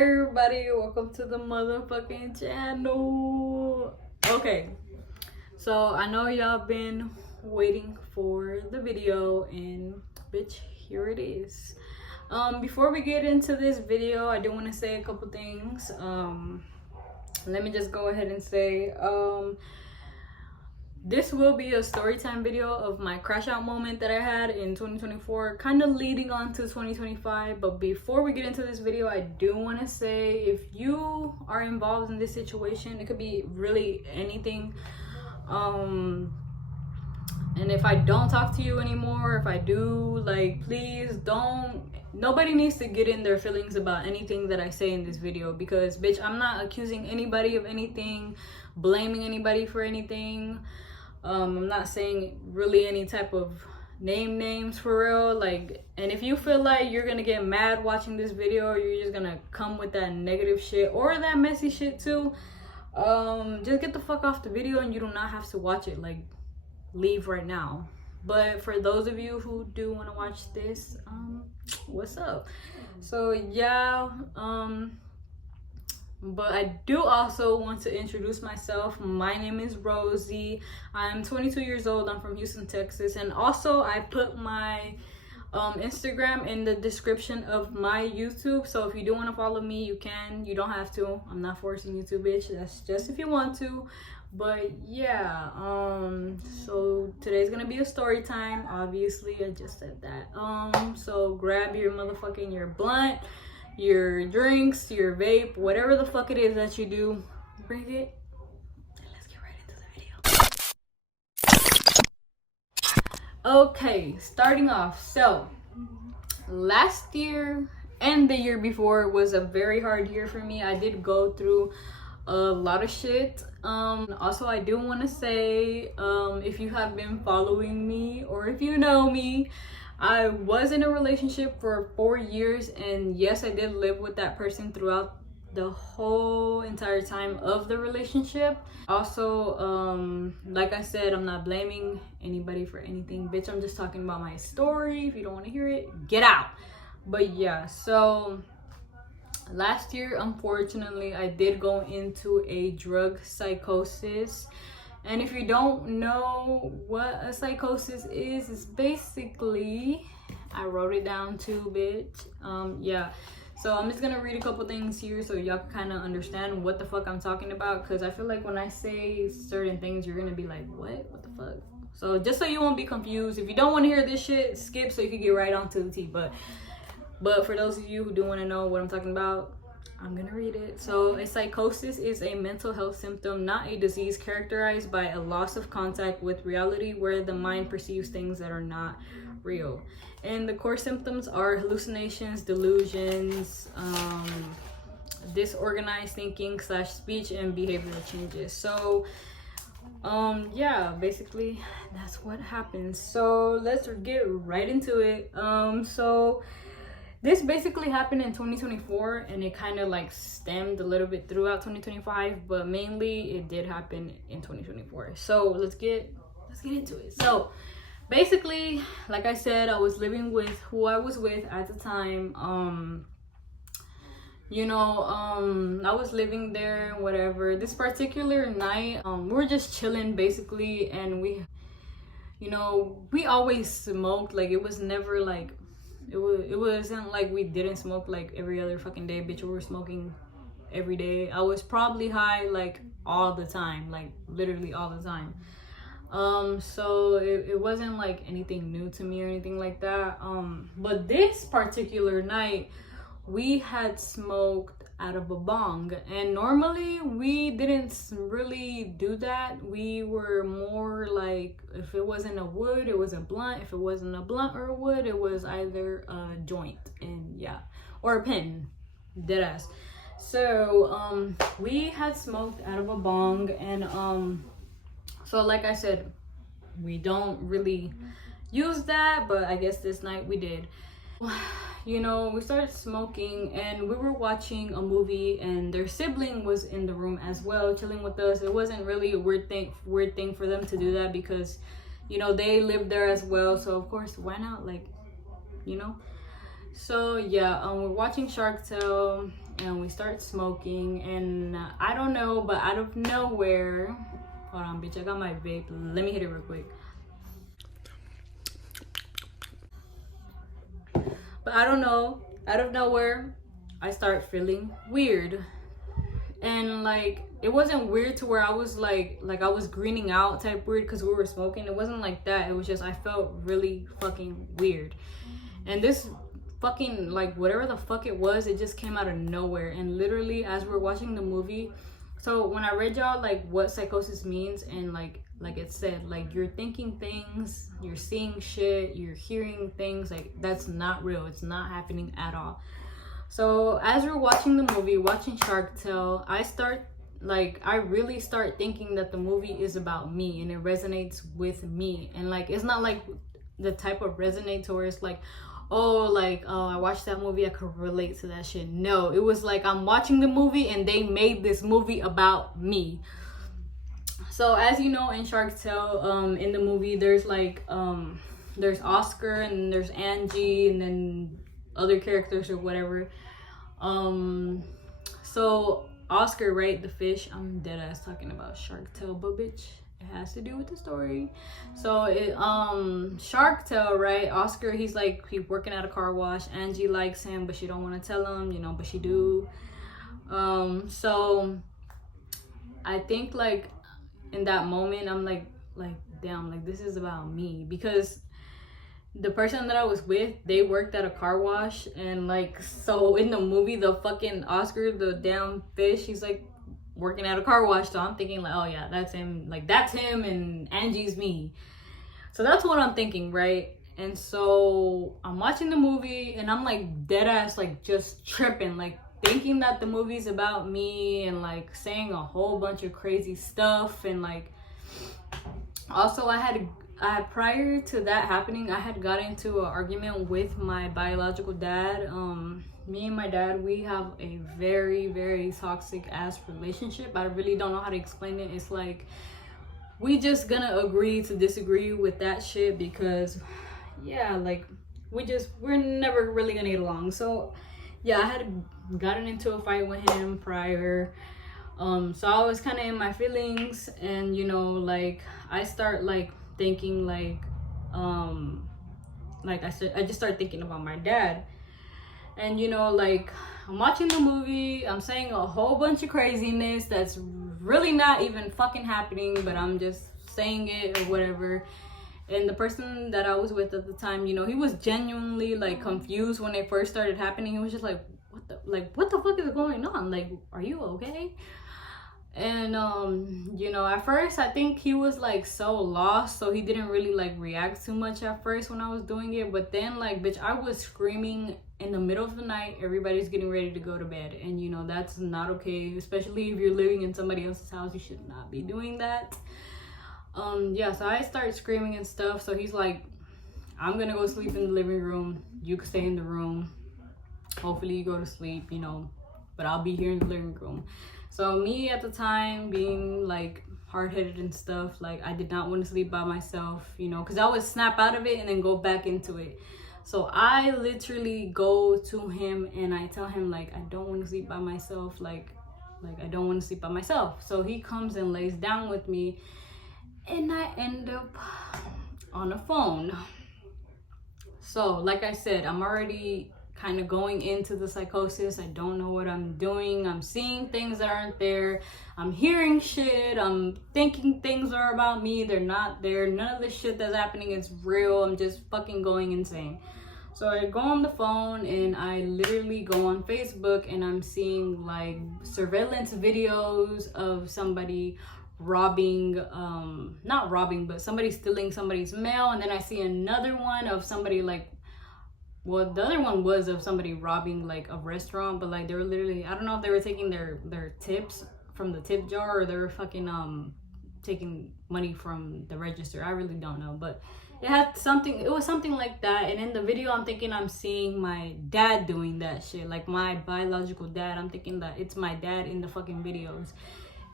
everybody, welcome to the motherfucking channel. Okay, so I know y'all been waiting for the video, and bitch, here it is. Before we get into this video, I do want to say a couple things. Let me just go ahead and say this will be a story time video of my crash out moment that I had in 2024, kind of leading on to 2025. But before we get into this video, I do want to say, if you are involved in this situation, it could be really anything. And if I don't talk to you anymore, if I do, like, please don't, nobody needs to get in their feelings about anything that I say in this video, because bitch, I'm not accusing anybody of anything, blaming anybody for anything. I'm not saying really any type of names for real, like, and if you feel like you're gonna get mad watching this video, or you're just gonna come with that negative shit or that messy shit too, just get the fuck off the video, and you do not have to watch it. Like, leave right now. But for those of you who do want to watch this, what's up? So yeah, but I do also want to introduce myself. My name is Rosie. I'm 22 years old. I'm from Houston, Texas. And also I put my Instagram in the description of my YouTube. So if you do want to follow me, you can. You don't have to. I'm not forcing you to, bitch. That's just if you want to. But yeah, so today's gonna be a story time. Obviously, I just said that. So grab your your blunt, your drinks, your vape, whatever the fuck it is that you do, bring it, and let's get right into the video. Okay, starting off. So last year and the year before was a very hard year for me. I did go through a lot of shit. Also, I do want to say, if you have been following me, or if you know me, I was in a relationship for 4 years, and yes, I did live with that person throughout the whole entire time of the relationship. Also, like I said, I'm not blaming anybody for anything, bitch. I'm just talking about my story. If you don't want to hear it, get out. But yeah, so last year, unfortunately, I did go into a drug psychosis. And if you don't know what a psychosis is, it's basically, I wrote it down too, bitch. Yeah, so I'm just gonna read a couple things here so y'all can kind of understand what the fuck I'm talking about, because I feel like when I say certain things, you're gonna be like, what the fuck? So just so you won't be confused, if you don't want to hear this shit, skip so you can get right onto the tea. But for those of you who do want to know what I'm talking about, I'm gonna read it. So a psychosis is a mental health symptom, not a disease, characterized by a loss of contact with reality where the mind perceives things that are not real. And the core symptoms are hallucinations, delusions, disorganized thinking / speech and behavioral changes. So yeah, basically that's what happens. So let's get right into it. So this basically happened in 2024, and it kind of like stemmed a little bit throughout 2025, but mainly it did happen in 2024. So let's get into it. So basically, like I said, I was living with who I was with at the time. I was living there, whatever. This particular night, we were just chilling basically, and we always smoked. Like, it was never like, it wasn't like we didn't smoke like every other fucking day, bitch. We were smoking every day. I was probably high like all the time, like literally all the time. So it wasn't like anything new to me or anything like that. But this particular night, we had smoked out of a bong, and normally we didn't really do that. We were more like, if it wasn't a wood, it was a blunt. If it wasn't a blunt or a wood, it was either a joint, and yeah, or a pen, deadass. So we had smoked out of a bong, and so like I said, we don't really use that, but I guess this night we did. We started smoking, and we were watching a movie, and their sibling was in the room as well, chilling with us. It wasn't really a weird thing for them to do that, because they lived there as well. So of course, why not? Like, So yeah, we're watching Shark Tale, and we start smoking, and I don't know, but out of nowhere, hold on bitch, I got my vape, let me hit it real quick. But I don't know, out of nowhere I start feeling weird. And like, it wasn't weird to where I was like I was greening out type weird because we were smoking. It wasn't like that. It was just I felt really fucking weird. And this fucking, like, whatever the fuck it was, it just came out of nowhere. And literally as we were watching the movie, so when I read y'all like what psychosis means, and like it said, like, you're thinking things, you're seeing shit, you're hearing things, like, that's not real. It's not happening at all. So as we're watching the movie, watching Shark Tale, I really start thinking that the movie is about me and it resonates with me. And like, it's not like the type of resonate where it's like, oh, I watched that movie, I could relate to that shit. No, it was like I'm watching the movie and they made this movie about me. So as you know, in Shark Tale, in the movie, there's like there's Oscar and there's Angie and then other characters or whatever. So Oscar, right, the fish, I'm dead ass talking about Shark Tale, but bitch, it has to do with the story. So it Shark Tale, right, Oscar, he's working at a car wash. Angie likes him, but she don't want to tell him, you know, but she do. So I think like in that moment I'm like damn, like this is about me, because the person that I was with, they worked at a car wash, and like, so in the movie, the fucking Oscar, the damn fish, he's like working at a car wash. So I'm thinking like, oh yeah, that's him, like that's him, and Angie's me. So that's what I'm thinking, right? And so I'm watching the movie and I'm like dead ass, like just tripping, like thinking that the movie's about me, and like saying a whole bunch of crazy stuff. And like, also prior to that happening, I had got into an argument with my biological dad. Me and my dad, we have a very, very toxic ass relationship. I really don't know how to explain it. It's like, we just gonna agree to disagree with that shit, because yeah, like we're never really gonna get along. So yeah, I had gotten into a fight with him prior. So I was kind of in my feelings, and you know, like I start like thinking like I said, I just started thinking about my dad. And you know, like I'm watching the movie, I'm saying a whole bunch of craziness that's really not even fucking happening, but I'm just saying it or whatever. And the person that I was with at the time, you know, he was genuinely like confused when it first started happening. He was just like, what the fuck is going on? Like, are you okay? And you know, at first I think he was like so lost, so he didn't really like react too much at first when I was doing it. But then like, bitch, I was screaming in the middle of the night, everybody's getting ready to go to bed, and you know, that's not okay, especially if you're living in somebody else's house. You should not be doing that. Yeah, so I started screaming and stuff. So he's like, I'm gonna go sleep in the living room, you can stay in the room, hopefully you go to sleep, you know, but I'll be here in the living room. So me at the time, being like hard-headed and stuff, like I did not want to sleep by myself, you know, because I would snap out of it and then go back into it. So I literally go to him and I tell him like, I don't want to sleep by myself, like I don't want to sleep by myself. So he comes and lays down with me, and I end up on a phone. So like I said, I'm already kind of going into the psychosis. I don't know what I'm doing. I'm seeing things that aren't there. I'm hearing shit. I'm thinking things are about me. They're not there. None of the shit that's happening is real. I'm just fucking going insane. So I go on the phone and I literally go on Facebook, and I'm seeing like surveillance videos of somebody robbing, not robbing, but somebody stealing somebody's mail. And then I see another one of somebody like, well, the other one was of somebody robbing like a restaurant, but like they were literally, I don't know if they were taking their tips from the tip jar, or they were fucking taking money from the register. I really don't know, but it was something like that. And in the video, I'm thinking I'm seeing my dad doing that shit, like my biological dad. I'm thinking that it's my dad in the fucking videos.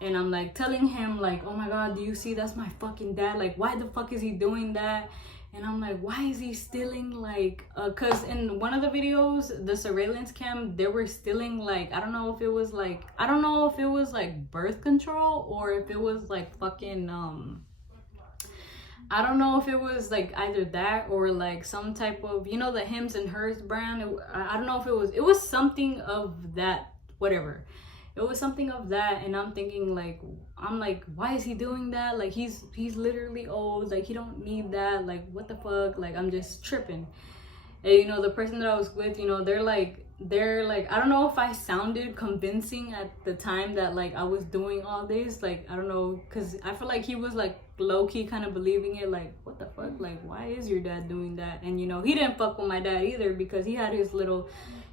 And I'm like telling him like, oh my god, do you see, that's my fucking dad, like why the fuck is he doing that? And I'm like, why is he stealing, like, cause in one of the videos, the surveillance cam, they were stealing, like, I don't know if it was like birth control, or if it was like fucking I don't know if it was like either that or like some type of, you know, the Hims and Hers brand. I don't know if it was something of that, whatever. It was something of that, and I'm thinking, like, I'm like, why is he doing that? Like, he's literally old. Like, he don't need that. Like, what the fuck? Like, I'm just tripping. And, you know, the person that I was with, you know, they're like, I don't know if I sounded convincing at the time that like I was doing all this. Like, I don't know, because I feel like he was like low-key kind of believing it. Like, what the fuck? Like, why is your dad doing that? And, you know, he didn't fuck with my dad either, because he had his little,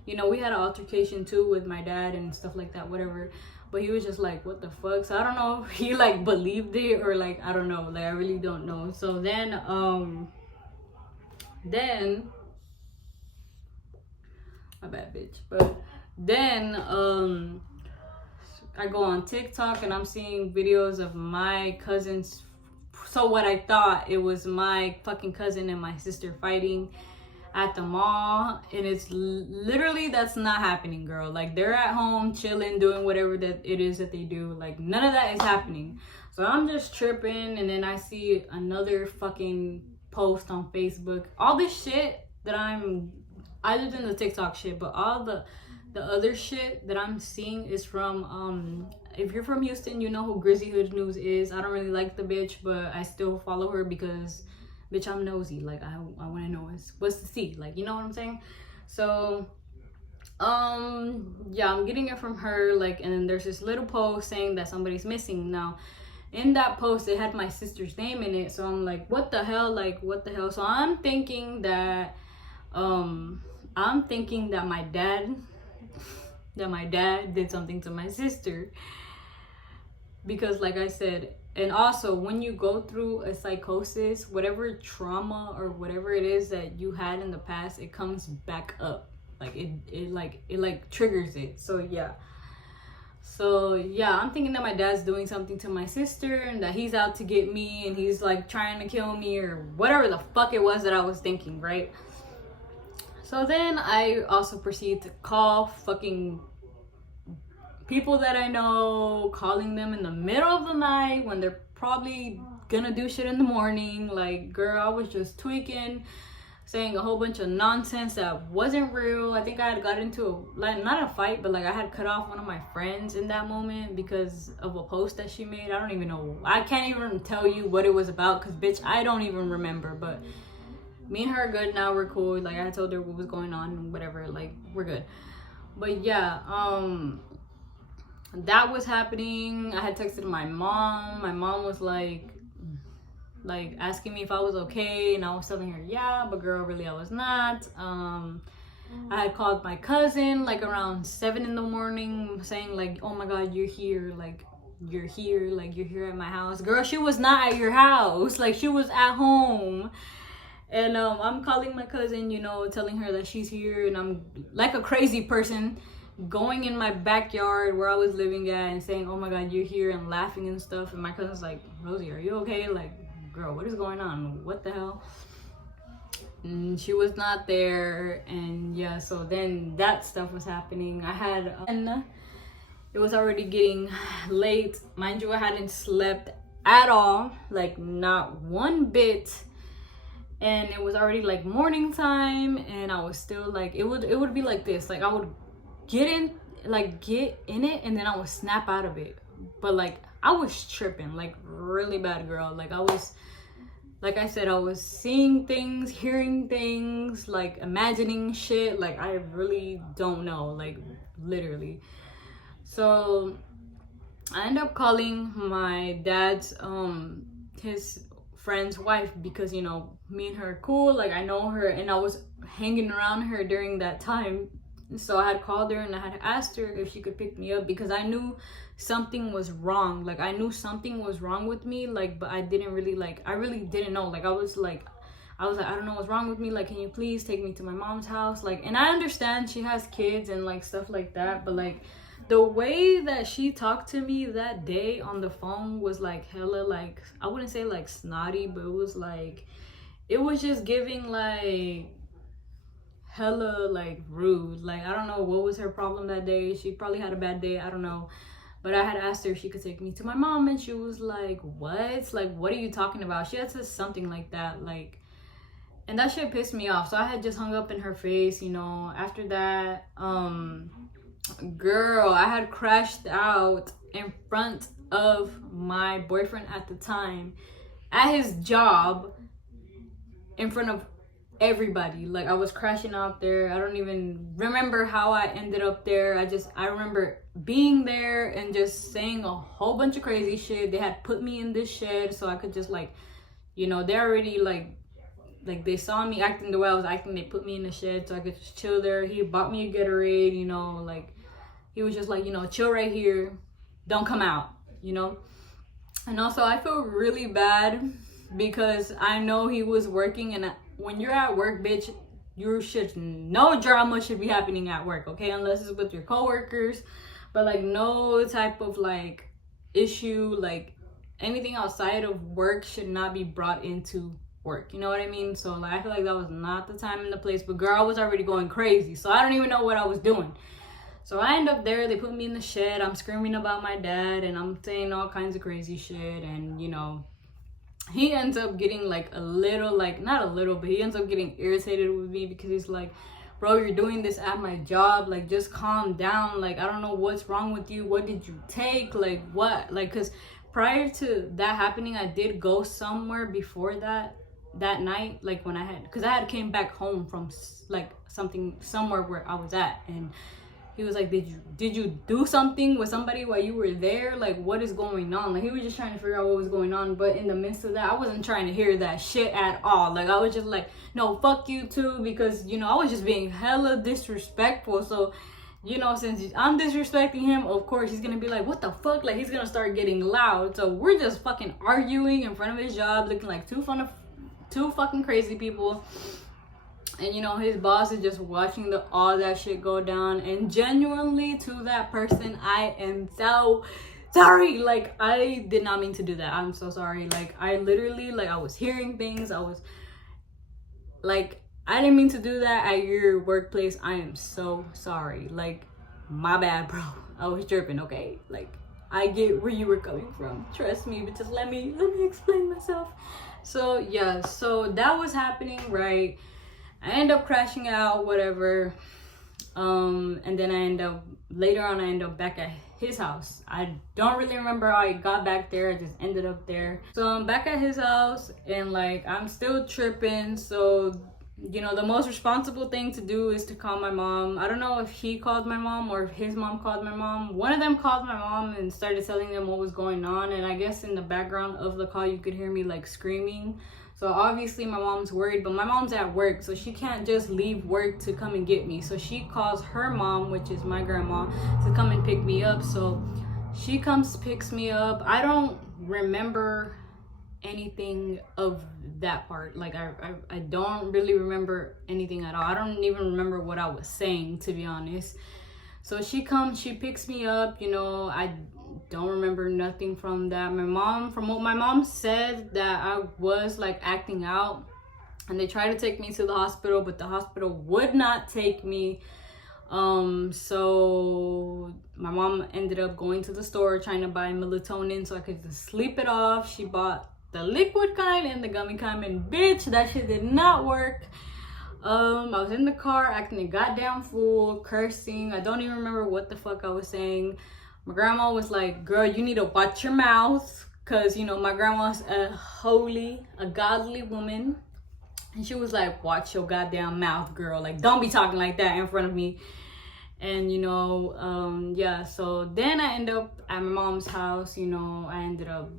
you know, we had an altercation too with my dad and stuff like that, whatever. But he was just like, what the fuck? So I don't know if he like believed it, or like, I don't know, like, I really don't know. So then my bad, bitch. But then I go on TikTok and I'm seeing videos of my cousins. So what I thought, it was my fucking cousin and my sister fighting at the mall, and it's literally, that's not happening, girl. Like, they're at home chilling, doing whatever that it is that they do. Like, none of that is happening. So I'm just tripping, and then I see another fucking post on Facebook. All this shit that I'm, other than the TikTok shit, but all the other shit that I'm seeing is from if you're from Houston, you know who Grizzly Hood News is. I don't really like the bitch, but I still follow her because, bitch, I'm nosy. Like, I want to know what's to see. Like, you know what I'm saying? So, yeah, I'm getting it from her. Like, and then there's this little post saying that somebody's missing. Now, in that post, it had my sister's name in it. So I'm like, what the hell? Like, what the hell? So I'm thinking that, my dad did something to my sister. Because, like I said, and also when you go through a psychosis, whatever trauma or whatever it is that you had in the past, it comes back up. Like, it triggers it. So yeah, I'm thinking that my dad's doing something to my sister, and that he's out to get me, and he's like trying to kill me, or whatever the fuck it was that I was thinking, right? So then I also proceed to call fucking people that I know, calling them in the middle of the night when they're probably gonna do shit in the morning. Like, girl, I was just tweaking, saying a whole bunch of nonsense that wasn't real. I think I had got into not a fight, but like I had cut off one of my friends in that moment because of a post that she made. I don't even know. I can't even tell you what it was about, because bitch, I don't even remember. But me and her are good now. We're cool. Like, I told her what was going on and whatever. Like, we're good. But yeah, that was happening. I had texted my mom. My mom was like asking me if I was okay, and I was telling her, yeah, but girl, really I was not. I had called my cousin like around 7 in the morning, saying like, oh my god, you're here, like you're here at my house. Girl, she was not at your house. Like, she was at home. And I'm calling my cousin, you know, telling her that she's here, and I'm like a crazy person going in my backyard where I was living at and saying, oh my god, you're here, and laughing and stuff. And my cousin's like, Rosie, are you okay? Like, girl, what is going on? What the hell? And she was not there. And yeah, so then that stuff was happening. I had and it was already getting late, mind you. I hadn't slept at all, like not one bit. And it was already like morning time, and I was still like, it would be like this, like I would get in it, and then I would snap out of it. But like, I was tripping like really bad, girl. Like, I was, like I said, I was seeing things, hearing things, like imagining shit. Like, I really don't know, like literally. So I ended up calling my dad's his friend's wife, because, you know, me and her are cool. Like, I know her, and I was hanging around her during that time. So I had called her and I had asked her if she could pick me up, because I knew something was wrong. Like, I knew something was wrong with me, like, but I didn't really, like, I really didn't know. Like, I was like, I don't know what's wrong with me. Like, can you please take me to my mom's house? Like, and I understand she has kids and like stuff like that, but like, the way that she talked to me that day on the phone was like hella, like, I wouldn't say like snotty, but it it was just giving like hella like rude. Like I don't know what was her problem that day. She probably had a bad day, I don't know. But I had asked her if she could take me to my mom, and she was like, what? Like, what are you talking about? She had said something like that, like, and that shit pissed me off. So I had just hung up in her face, you know. After that, girl, I had crashed out in front of my boyfriend at the time at his job, in front of everybody. Like I was crashing out there. I don't even remember how I ended up there. I remember being there and just saying a whole bunch of crazy shit. They had put me in this shed so I could just like, you know, they already like they saw me acting the way I was acting. They put me in the shed so I could just chill there. He bought me a Gatorade, you know, like he was just like, you know, chill right here, don't come out, you know. And also I feel really bad because I know he was working, and when you're at work, bitch, no drama should be happening at work, okay? Unless it's with your coworkers, but like no type of like issue, like anything outside of work should not be brought into work, you know what I mean? So like I feel like that was not the time and the place, but girl, I was already going crazy, so I don't even know what I was doing. So I end up there, they put me in the shed, I'm screaming about my dad and I'm saying all kinds of crazy shit, and you know, he ends up getting like a little, like not a little, but he ends up getting irritated with me because he's like, bro, you're doing this at my job, like just calm down, like I don't know what's wrong with you, what did you take, like what, like, because prior to that happening, I did go somewhere before that night, like when because I had came back home from like somewhere where I was at, and he was like, did you do something with somebody while you were there? Like, what is going on? Like, he was just trying to figure out what was going on. But in the midst of that, I wasn't trying to hear that shit at all. Like, I was just like, no, fuck you too. Because, you know, I was just being hella disrespectful. So, you know, since I'm disrespecting him, of course, he's going to be like, what the fuck? Like, he's going to start getting loud. So, we're just fucking arguing in front of his job, looking like two fucking crazy people. And you know, his boss is just watching all that shit go down. And genuinely, to that person, I am so sorry. Like, I did not mean to do that. I'm so sorry. Like, I literally, like, I was hearing things. I was like, I didn't mean to do that at your workplace. I am so sorry. Like, my bad, bro. I was tripping, okay? Like, I get where you were coming from. Trust me, but just let me explain myself. So yeah, so that was happening, right? I end up crashing out, whatever. And then later on I end up back at his house. I don't really remember how I got back there. I just ended up there. So I'm back at his house and like I'm still tripping. So, you know, the most responsible thing to do is to call my mom. I don't know if he called my mom or if his mom called my mom. One of them called my mom and started telling them what was going on. And I guess in the background of the call, you could hear me like screaming. So obviously my mom's worried, but my mom's at work, so she can't just leave work to come and get me. So she calls her mom, which is my grandma, to come and pick me up. So she comes, picks me up. I don't remember anything of that part. Like I don't really remember anything at all. I don't even remember what I was saying, to be honest. So she comes, she picks me up, you know. I don't remember nothing from that. From what my mom said, that I was like acting out, and they tried to take me to the hospital, but the hospital would not take me. So my mom ended up going to the store trying to buy melatonin so I could just sleep it off. She bought the liquid kind and the gummy kind, and bitch, that shit did not work. I was in the car acting a goddamn fool, cursing. I don't even remember what the fuck I was saying. My grandma was like, girl, you need to watch your mouth, because, you know, my grandma's a godly woman. And she was like, watch your goddamn mouth, girl. Like, don't be talking like that in front of me. And, you know, yeah. So then I end up at my mom's house. You know, I ended up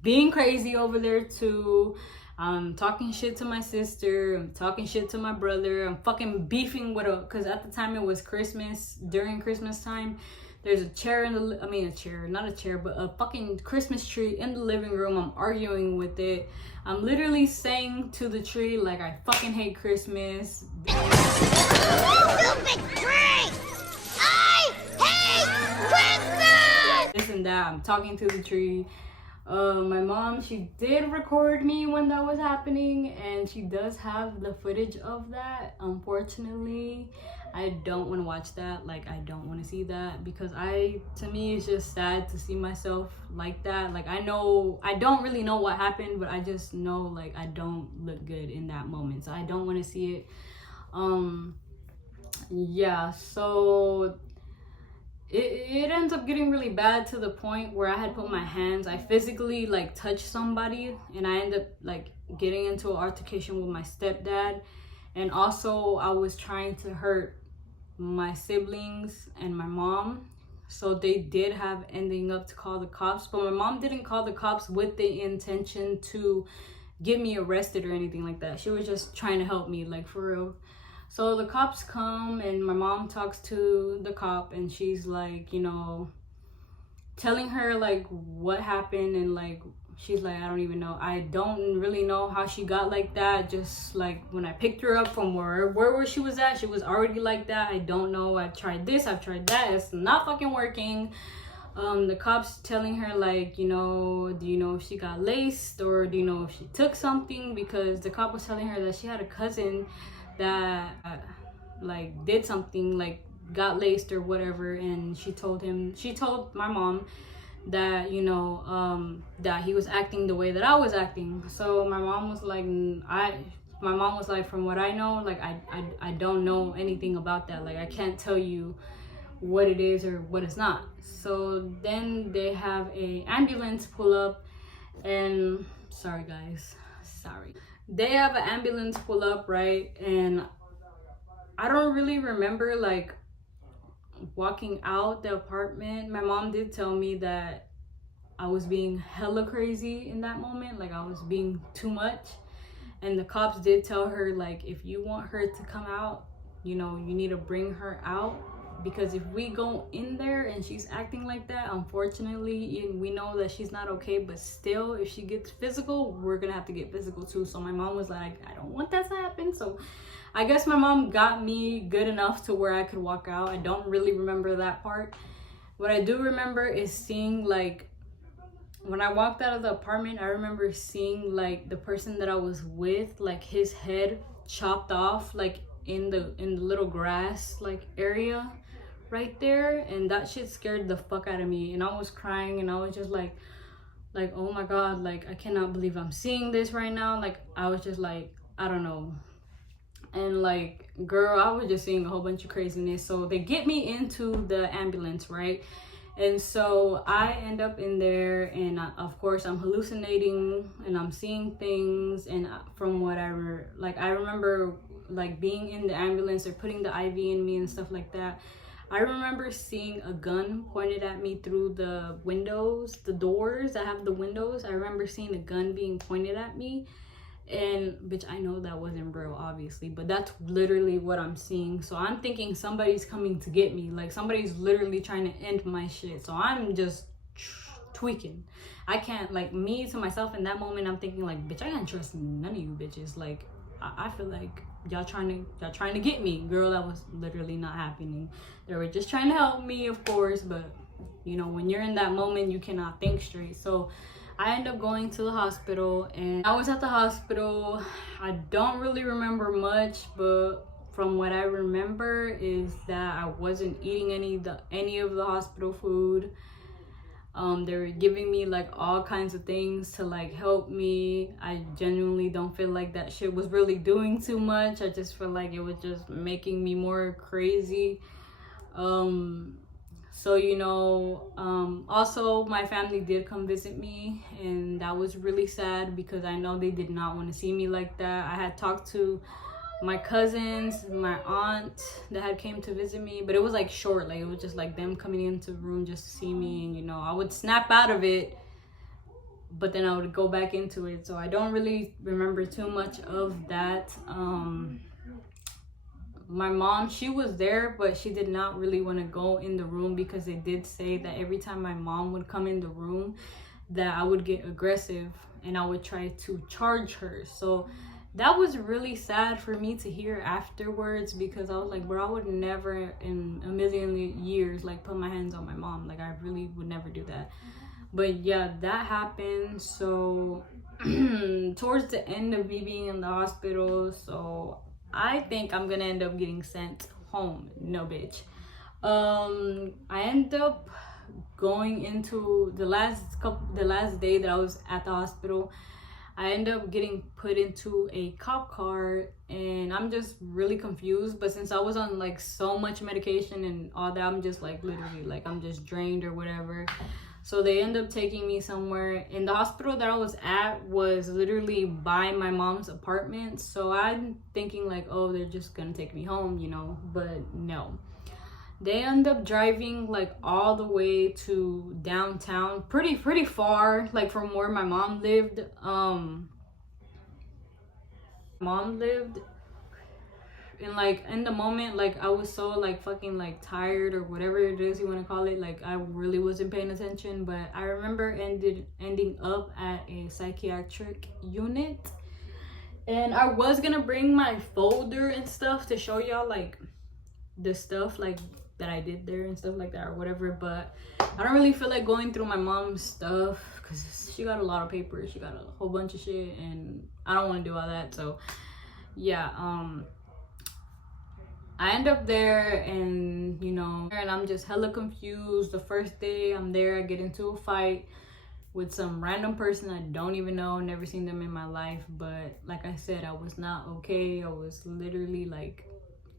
being crazy over there too. I'm talking shit to my sister. I'm talking shit to my brother. I'm fucking beefing with because at the time it was Christmas. During Christmas time, there's a chair not a chair, but a fucking Christmas tree in the living room. I'm arguing with it. I'm literally saying to the tree, like, I fucking hate Christmas. Stupid tree! I hate Christmas! This and that. I'm talking to the tree. My mom, she did record me when that was happening, and she does have the footage of that. Unfortunately, I don't want to watch that. Like, I don't want to see that, because to me, it's just sad to see myself like that. Like, I don't really know what happened, but I just know, like, I don't look good in that moment, so I don't want to see it. Yeah, so it ends up getting really bad to the point where I had put my hands, I physically like touched somebody, and I ended up like getting into an altercation with my stepdad. And also I was trying to hurt my siblings and my mom, so they did have ending up to call the cops, but my mom didn't call the cops with the intention to get me arrested or anything like that. She was just trying to help me, like, for real. So the cops come, and my mom talks to the cop, and she's like, you know, telling her like what happened, and like she's like, I don't even know. I don't really know how she got like that. Just like when I picked her up from where she was at, she was already like that. I don't know. I've tried this, I've tried that. It's not fucking working. The cops telling her like, you know, do you know if she got laced, or do you know if she took something? Because the cop was telling her that she had a cousin that like did something, like got laced or whatever, and she told my mom that, you know, that he was acting the way that I was acting. So my mom was like, from what I know, like I don't know anything about that. Like, I can't tell you what it is or what it's not. So then they have a ambulance pull up, and sorry guys, sorry. They have an ambulance pull up, right? And I don't really remember like walking out the apartment. My mom did tell me that I was being hella crazy in that moment, like I was being too much. And the cops did tell her like, if you want her to come out, you know, you need to bring her out, because if we go in there and she's acting like that, unfortunately, we know that she's not okay, but still, if she gets physical, we're gonna have to get physical too. So my mom was like, I don't want that to happen. So I guess my mom got me good enough to where I could walk out. I don't really remember that part. What I do remember is seeing, like, when I walked out of the apartment, I remember seeing like the person that I was with, like his head chopped off, like in the little grass like area right there, and that shit scared the fuck out of me. And I was crying, and I was just like oh my god, like I cannot believe I'm seeing this right now. Like I was just like, I don't know. And like, girl, I was just seeing a whole bunch of craziness. So they get me into the ambulance, right? And so I end up in there, and of course I'm hallucinating and I'm seeing things. And from what I remember like being in the ambulance, or putting the IV in me and stuff like that. I remember seeing a gun pointed at me through the windows, the doors that have the windows. I remember seeing a gun being pointed at me. And bitch, I know that wasn't real, obviously, but that's literally what I'm seeing. So I'm thinking somebody's coming to get me, like somebody's literally trying to end my shit. So I'm just tweaking. I can't, like, me to myself in that moment, I'm thinking like, bitch, I can't trust none of you bitches. Like I feel like y'all trying to get me. Girl, that was literally not happening. They were just trying to help me, of course, but you know, when you're in that moment, you cannot think straight. So I ended up going to the hospital, and I was at the hospital. I don't really remember much, but from what I remember is that I wasn't eating any of the hospital food. They were giving me like all kinds of things to like help me. I genuinely don't feel like that shit was really doing too much. I just feel like it was just making me more crazy. So, you know, also my family did come visit me, and that was really sad because I know they did not want to see me like that. I had talked to my cousins, my aunt that had came to visit me, but it was like short. Like it was just like them coming into the room just to see me, and you know, I would snap out of it, but then I would go back into it. So I don't really remember too much of that. My mom, she was there, but she did not really want to go in the room because they did say that every time my mom would come in the room that I would get aggressive and I would try to charge her. So that was really sad for me to hear afterwards, because I was like, bro, I would never in a million years like put my hands on my mom. Like I really would never do that. But yeah, that happened. So towards the end of me being in the hospital, so I think I'm gonna end up getting sent home. No, bitch. I end up going into the last day that I was at the hospital. I end up getting put into a cop car, and I'm just really confused. But since I was on like so much medication and all that, I'm just like literally like I'm just drained or whatever. So they end up taking me somewhere. In the hospital that I was at was literally by my mom's apartment. So I'm thinking like, oh, they're just gonna take me home, you know, but no. They end up driving like all the way to downtown, pretty far, like from where my mom lived. Mom lived, and like in the moment, like I was so like fucking like tired or whatever it is you want to call it, like I really wasn't paying attention. But I remember ending up at a psychiatric unit, and I was gonna bring my folder and stuff to show y'all like the stuff like that I did there and stuff like that or whatever, but I don't really feel like going through my mom's stuff because she got a lot of papers, she got a whole bunch of shit, and I don't want to do all that. So yeah, I end up there, and you know, and I'm just hella confused. The first day I'm there, I get into a fight with some random person I don't even know, never seen them in my life. But like I said, I was not okay. I was literally like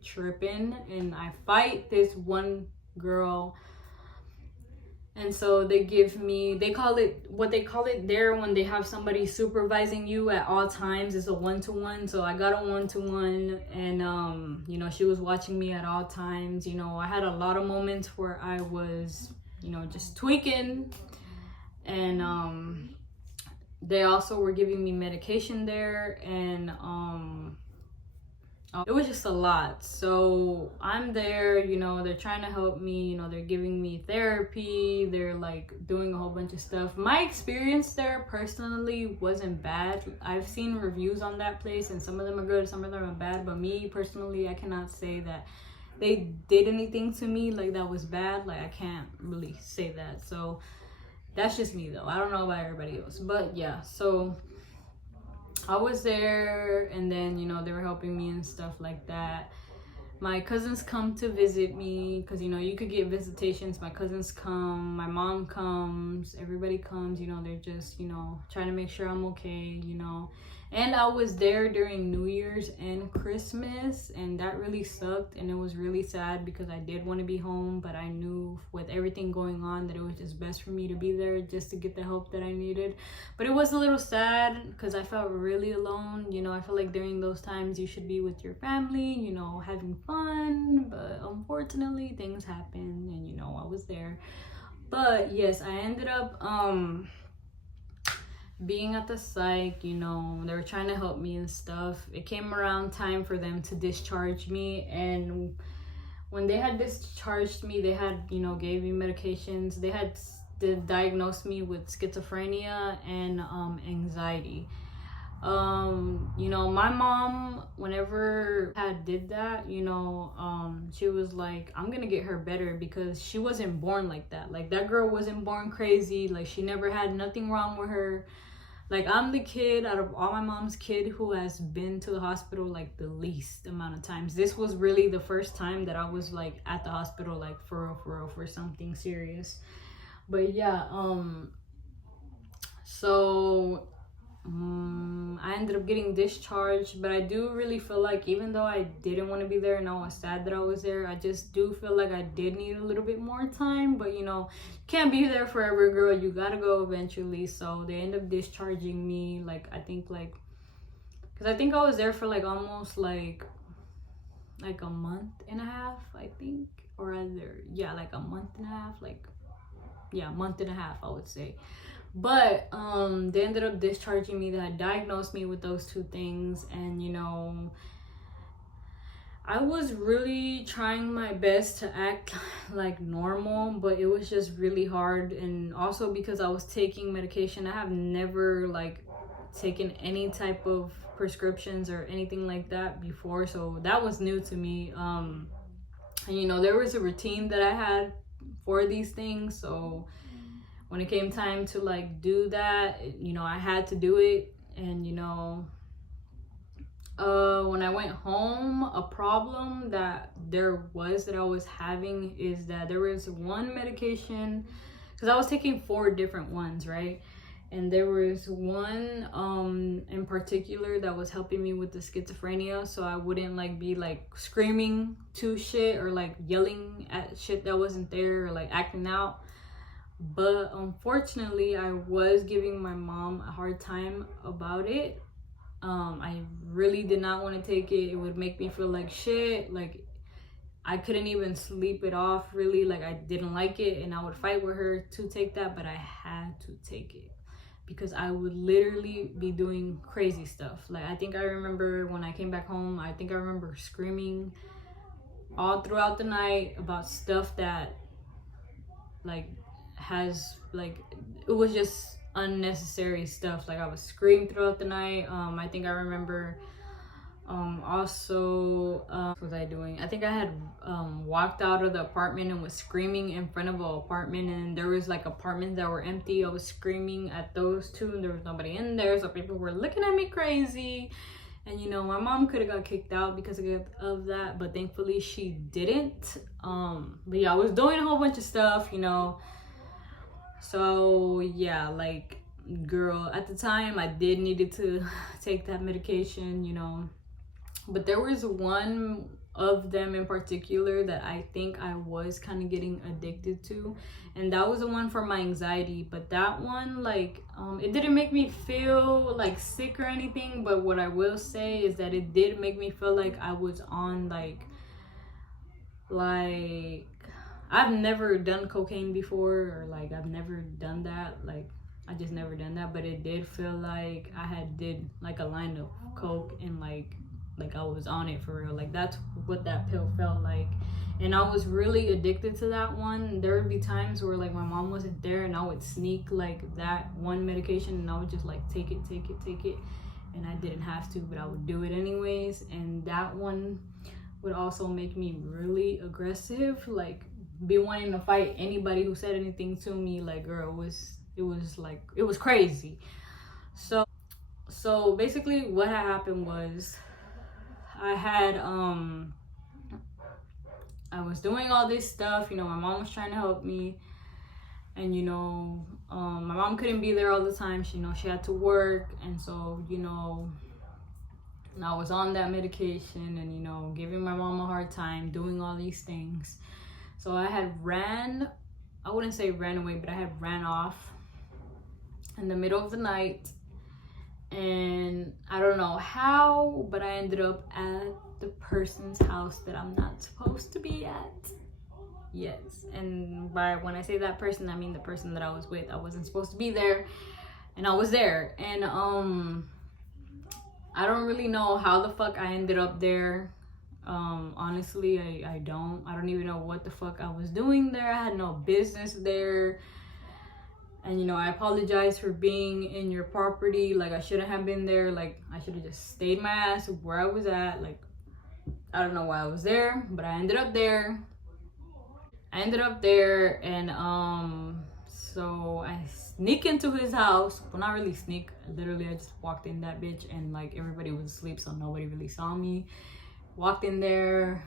tripping, and I fight this one girl, and so they call it what they call it there when they have somebody supervising you at all times is a one-to-one. So I got a one-to-one, and you know, she was watching me at all times. You know, I had a lot of moments where I was, you know, just tweaking, and they also were giving me medication there, and it was just a lot. So I'm there, you know, they're trying to help me, you know, they're giving me therapy, they're like doing a whole bunch of stuff. My experience there personally wasn't bad. I've seen reviews on that place, and some of them are good, some of them are bad, but me personally, I cannot say that they did anything to me like that was bad. Like, I can't really say that. So that's just me though. I don't know about everybody else, but yeah. So I was there, and then, you know, they were helping me and stuff like that. My cousins come to visit me because, you know, you could get visitations. My cousins come, my mom comes, everybody comes, you know, they're just, you know, trying to make sure I'm okay, you know. And I was there during New Year's and Christmas, and that really sucked, and it was really sad because I did want to be home, but I knew with everything going on that it was just best for me to be there just to get the help that I needed. But it was a little sad because I felt really alone. You know, I feel like during those times you should be with your family, you know, having fun, but unfortunately things happened, and you know, I was there. But yes, I ended up being at the psych. You know, they were trying to help me and stuff. It came around time for them to discharge me, and when they had discharged me, they had, you know, gave me medications. They had diagnosed me with schizophrenia and anxiety. You know, my mom, whenever I did that, you know, she was like, I'm gonna get her better, because she wasn't born like that. Like, that girl wasn't born crazy. Like, she never had nothing wrong with her. Like, I'm the kid out of all my mom's kid who has been to the hospital like the least amount of times. This was really the first time that I was like at the hospital, like for real, for something serious. But yeah, so I ended up getting discharged. But I do really feel like, even though I didn't want to be there and I was sad that I was there, I just do feel like I did need a little bit more time. But you know, can't be there forever, girl. You gotta go eventually. So they end up discharging me, like, I think like, because I think I was there for like almost like a month and a half, I think, or either, yeah, like a month and a half, like, yeah, a month and a half, I would say. But they ended up discharging me. They had diagnosed me with those two things, and you know, I was really trying my best to act like normal, but it was just really hard. And also because I was taking medication, I have never like taken any type of prescriptions or anything like that before, so that was new to me. And you know, there was a routine that I had for these things. So when it came time to like do that, you know, I had to do it. And you know, when I went home, a problem that I was having is that there was one medication, because I was taking 4 different ones, right? And there was one in particular that was helping me with the schizophrenia, so I wouldn't like be like screaming to shit or like yelling at shit that wasn't there or like acting out. But unfortunately, I was giving my mom a hard time about it. I really did not want to take it. It would make me feel like shit. Like I couldn't even sleep it off, really. Like I didn't like it, and I would fight with her to take that, but I had to take it because I would literally be doing crazy stuff. Like I think I remember when I came back home, I think I remember screaming all throughout the night about stuff that like has like, it was just unnecessary stuff. Like I would scream throughout the night. I think I remember also what was I doing? I think I had walked out of the apartment and was screaming in front of an apartment, and there was like apartments that were empty. I was screaming at those two and there was nobody in there, so people were looking at me crazy. And you know, my mom could have got kicked out because of that, but thankfully she didn't. But yeah, I was doing a whole bunch of stuff, you know. So yeah, like girl, at the time I did needed to take that medication, you know. But there was one of them in particular that I think I was kind of getting addicted to, and that was the one for my anxiety. But that one, like it didn't make me feel like sick or anything, but what I will say is that it did make me feel like I was on like I've never done cocaine before, or like I've never done that, like I just never done that, but it did feel like I had did like a line of coke, and like I was on it for real. Like that's what that pill felt like. And I was really addicted to that one. There would be times where like my mom wasn't there and I would sneak like that one medication, and I would just like take it, and I didn't have to, but I would do it anyways. And that one would also make me really aggressive, like be wanting to fight anybody who said anything to me. Like girl, it was crazy. So basically what had happened was I was doing all this stuff, you know, my mom was trying to help me, and you know, my mom couldn't be there all the time. She, you know, she had to work, and so, you know, I was on that medication and, you know, giving my mom a hard time, doing all these things. So I wouldn't say ran away, but I had ran off in the middle of the night. And I don't know how, but I ended up at the person's house that I'm not supposed to be at. Yes, and when I say that person, I mean the person that I was with. I wasn't supposed to be there, and I was there. And I don't really know how the fuck I ended up there. Honestly, I don't even know what the fuck I was doing there. I had no business there. And you know, I apologize for being in your property. Like I shouldn't have been there. Like I should have just stayed my ass where I was at. Like I don't know why I was there, but I ended up there. And so I sneak into his house. Well, not really sneak. Literally, I just walked in that bitch, and like everybody was asleep, so nobody really saw me. Walked in there.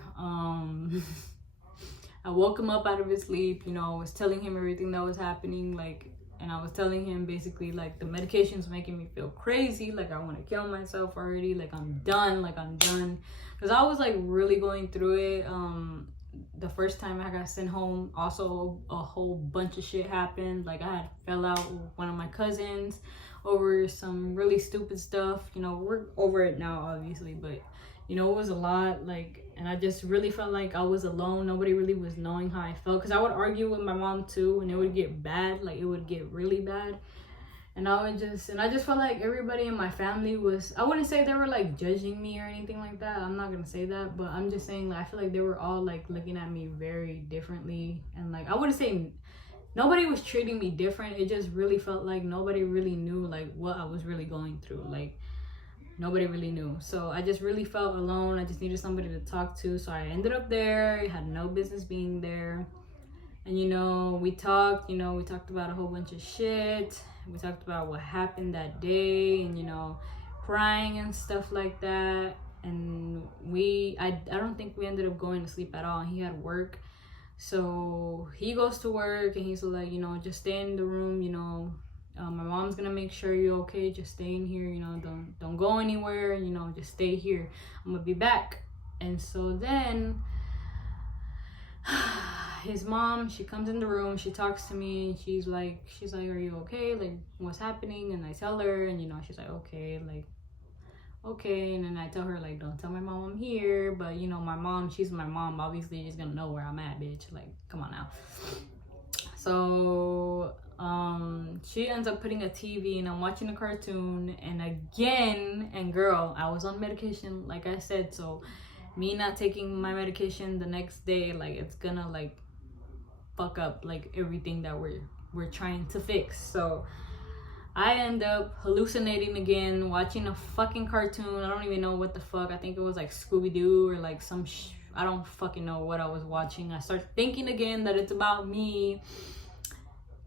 I woke him up out of his sleep. You know, I was telling him everything that was happening. Like, and I was telling him basically like the medication's making me feel crazy. Like I want to kill myself already. Like I'm done. Because I was like really going through it. The first time I got sent home, also a whole bunch of shit happened. Like I had fell out with one of my cousins over some really stupid stuff. You know, we're over it now, obviously, but you know, it was a lot. Like, and I just really felt like I was alone. Nobody really was knowing how I felt, because I would argue with my mom too, and it would get bad. Like it would get really bad. And I just felt like everybody in my family was, I wouldn't say they were like judging me or anything like that. I'm not gonna say that, but I'm just saying like I feel like they were all like looking at me very differently. And like I wouldn't say nobody was treating me different. It just really felt like nobody really knew like what I was really going through. Like nobody really knew. So I just really felt alone. I just needed somebody to talk to. So I ended up there. I had no business being there. And you know, we talked about a whole bunch of shit. We talked about what happened that day, and you know, crying and stuff like that. And I don't think we ended up going to sleep at all. He had work, so he goes to work, and he's like, you know, just stay in the room, you know, my mom's gonna make sure you're okay, just stay in here, you know, don't go anywhere, you know, just stay here, I'm gonna be back. And so then his mom, she comes in the room, she talks to me, and she's like, are you okay, like what's happening? And I tell her, and you know, she's like, okay, like okay. And then I tell her, like, don't tell my mom I'm here. But you know, my mom, she's my mom, obviously she's gonna know where I'm at, bitch, like come on now. So she ends up putting a TV, and I'm watching a cartoon, and again, and girl, I was on medication, like I said, so me not taking my medication the next day, like it's gonna like fuck up like everything that we're trying to fix. So I end up hallucinating again, watching a fucking cartoon. I don't even know what the fuck. I think it was like Scooby-Doo or like some I don't fucking know what I was watching. I start thinking again that it's about me,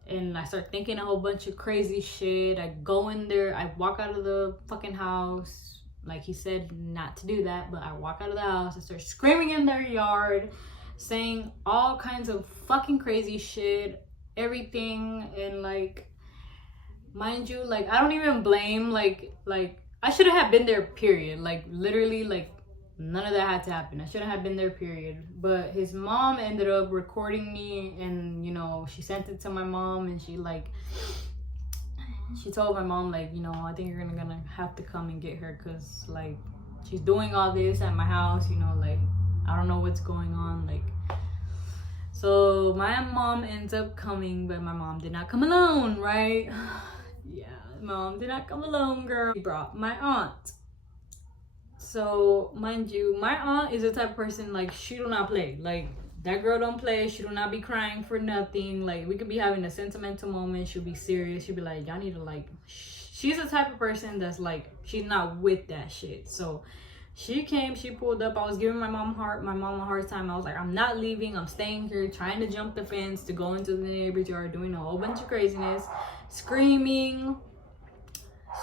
and I start thinking a whole bunch of crazy shit. I go in there, I walk out of the fucking house, like he said not to do that, but I walk out of the house, I start screaming in their yard, saying all kinds of fucking crazy shit, everything. And like, mind you, like I don't even blame, like I shouldn't have been there, period. Like literally, like none of that had to happen. I shouldn't have been there, period. But his mom ended up recording me, and you know, she sent it to my mom, and she told my mom, like, you know, I think you're gonna have to come and get her, because like she's doing all this at my house, you know, like I don't know what's going on. Like, so my mom ends up coming, but my mom did not come alone, right? Yeah, mom did not come alone, girl. She brought my aunt. So mind you, my aunt is the type of person, like she do not play. Like that girl don't play. She do not be crying for nothing. Like we could be having a sentimental moment, she'll be serious, she'll be like, y'all need to like, she's the type of person that's like, she's not with that shit. So she came, she pulled up. I was giving my mom a hard time. I was like, I'm not leaving, I'm staying here, trying to jump the fence to go into the neighbor's yard, doing a whole bunch of craziness, screaming.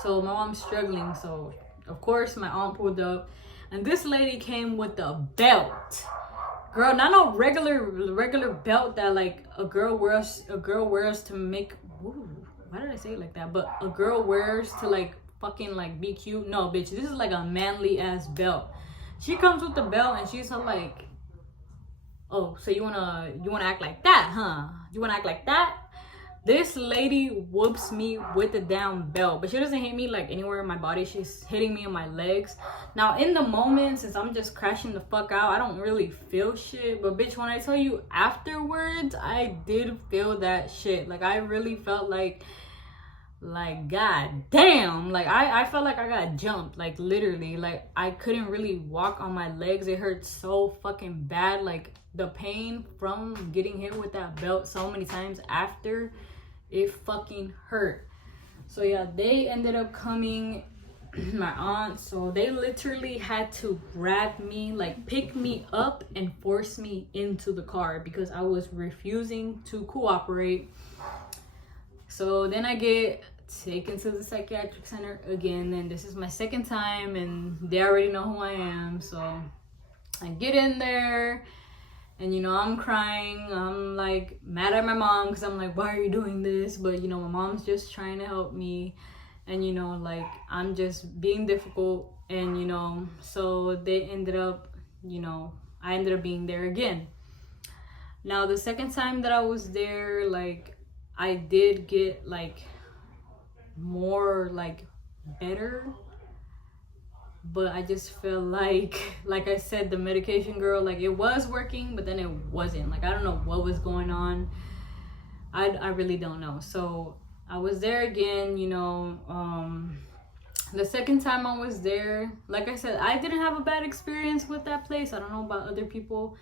So my mom's struggling. So of course my aunt pulled up, and this lady came with a belt. Girl, not no regular belt that like a girl wears to make, ooh, why did I say it like that? But a girl wears to like fucking like be cute. No, bitch, this is like a manly ass belt. She comes with the belt, and she's like, oh, so you wanna act like that, huh? You wanna act like that? This lady whoops me with the damn belt, but she doesn't hit me like anywhere in my body. She's hitting me in my legs. Now in the moment, since I'm just crashing the fuck out, I don't really feel shit. But bitch, when I tell you afterwards, I did feel that shit. Like I really felt like god damn, like I felt like I got jumped, like literally. Like I couldn't really walk on my legs. It hurt so fucking bad. Like the pain from getting hit with that belt so many times after, it fucking hurt. So yeah, they ended up coming, my aunt. So they literally had to grab me, like pick me up and force me into the car because I was refusing to cooperate. So then I get taken to the psychiatric center again, and this is my second time, and they already know who I am. So I get in there, and you know, I'm crying, I'm like mad at my mom because I'm like, why are you doing this? But you know, my mom's just trying to help me, and you know, like I'm just being difficult. And you know, so they ended up, you know, I ended up being there again. Now the second time that I was there, like I did get like more like better, but I just feel like I said, the medication, girl, like it was working, but then it wasn't. Like I don't know what was going on. I really don't know. So I was there again, you know. The second time I was there, like I said, I didn't have a bad experience with that place. I don't know about other people,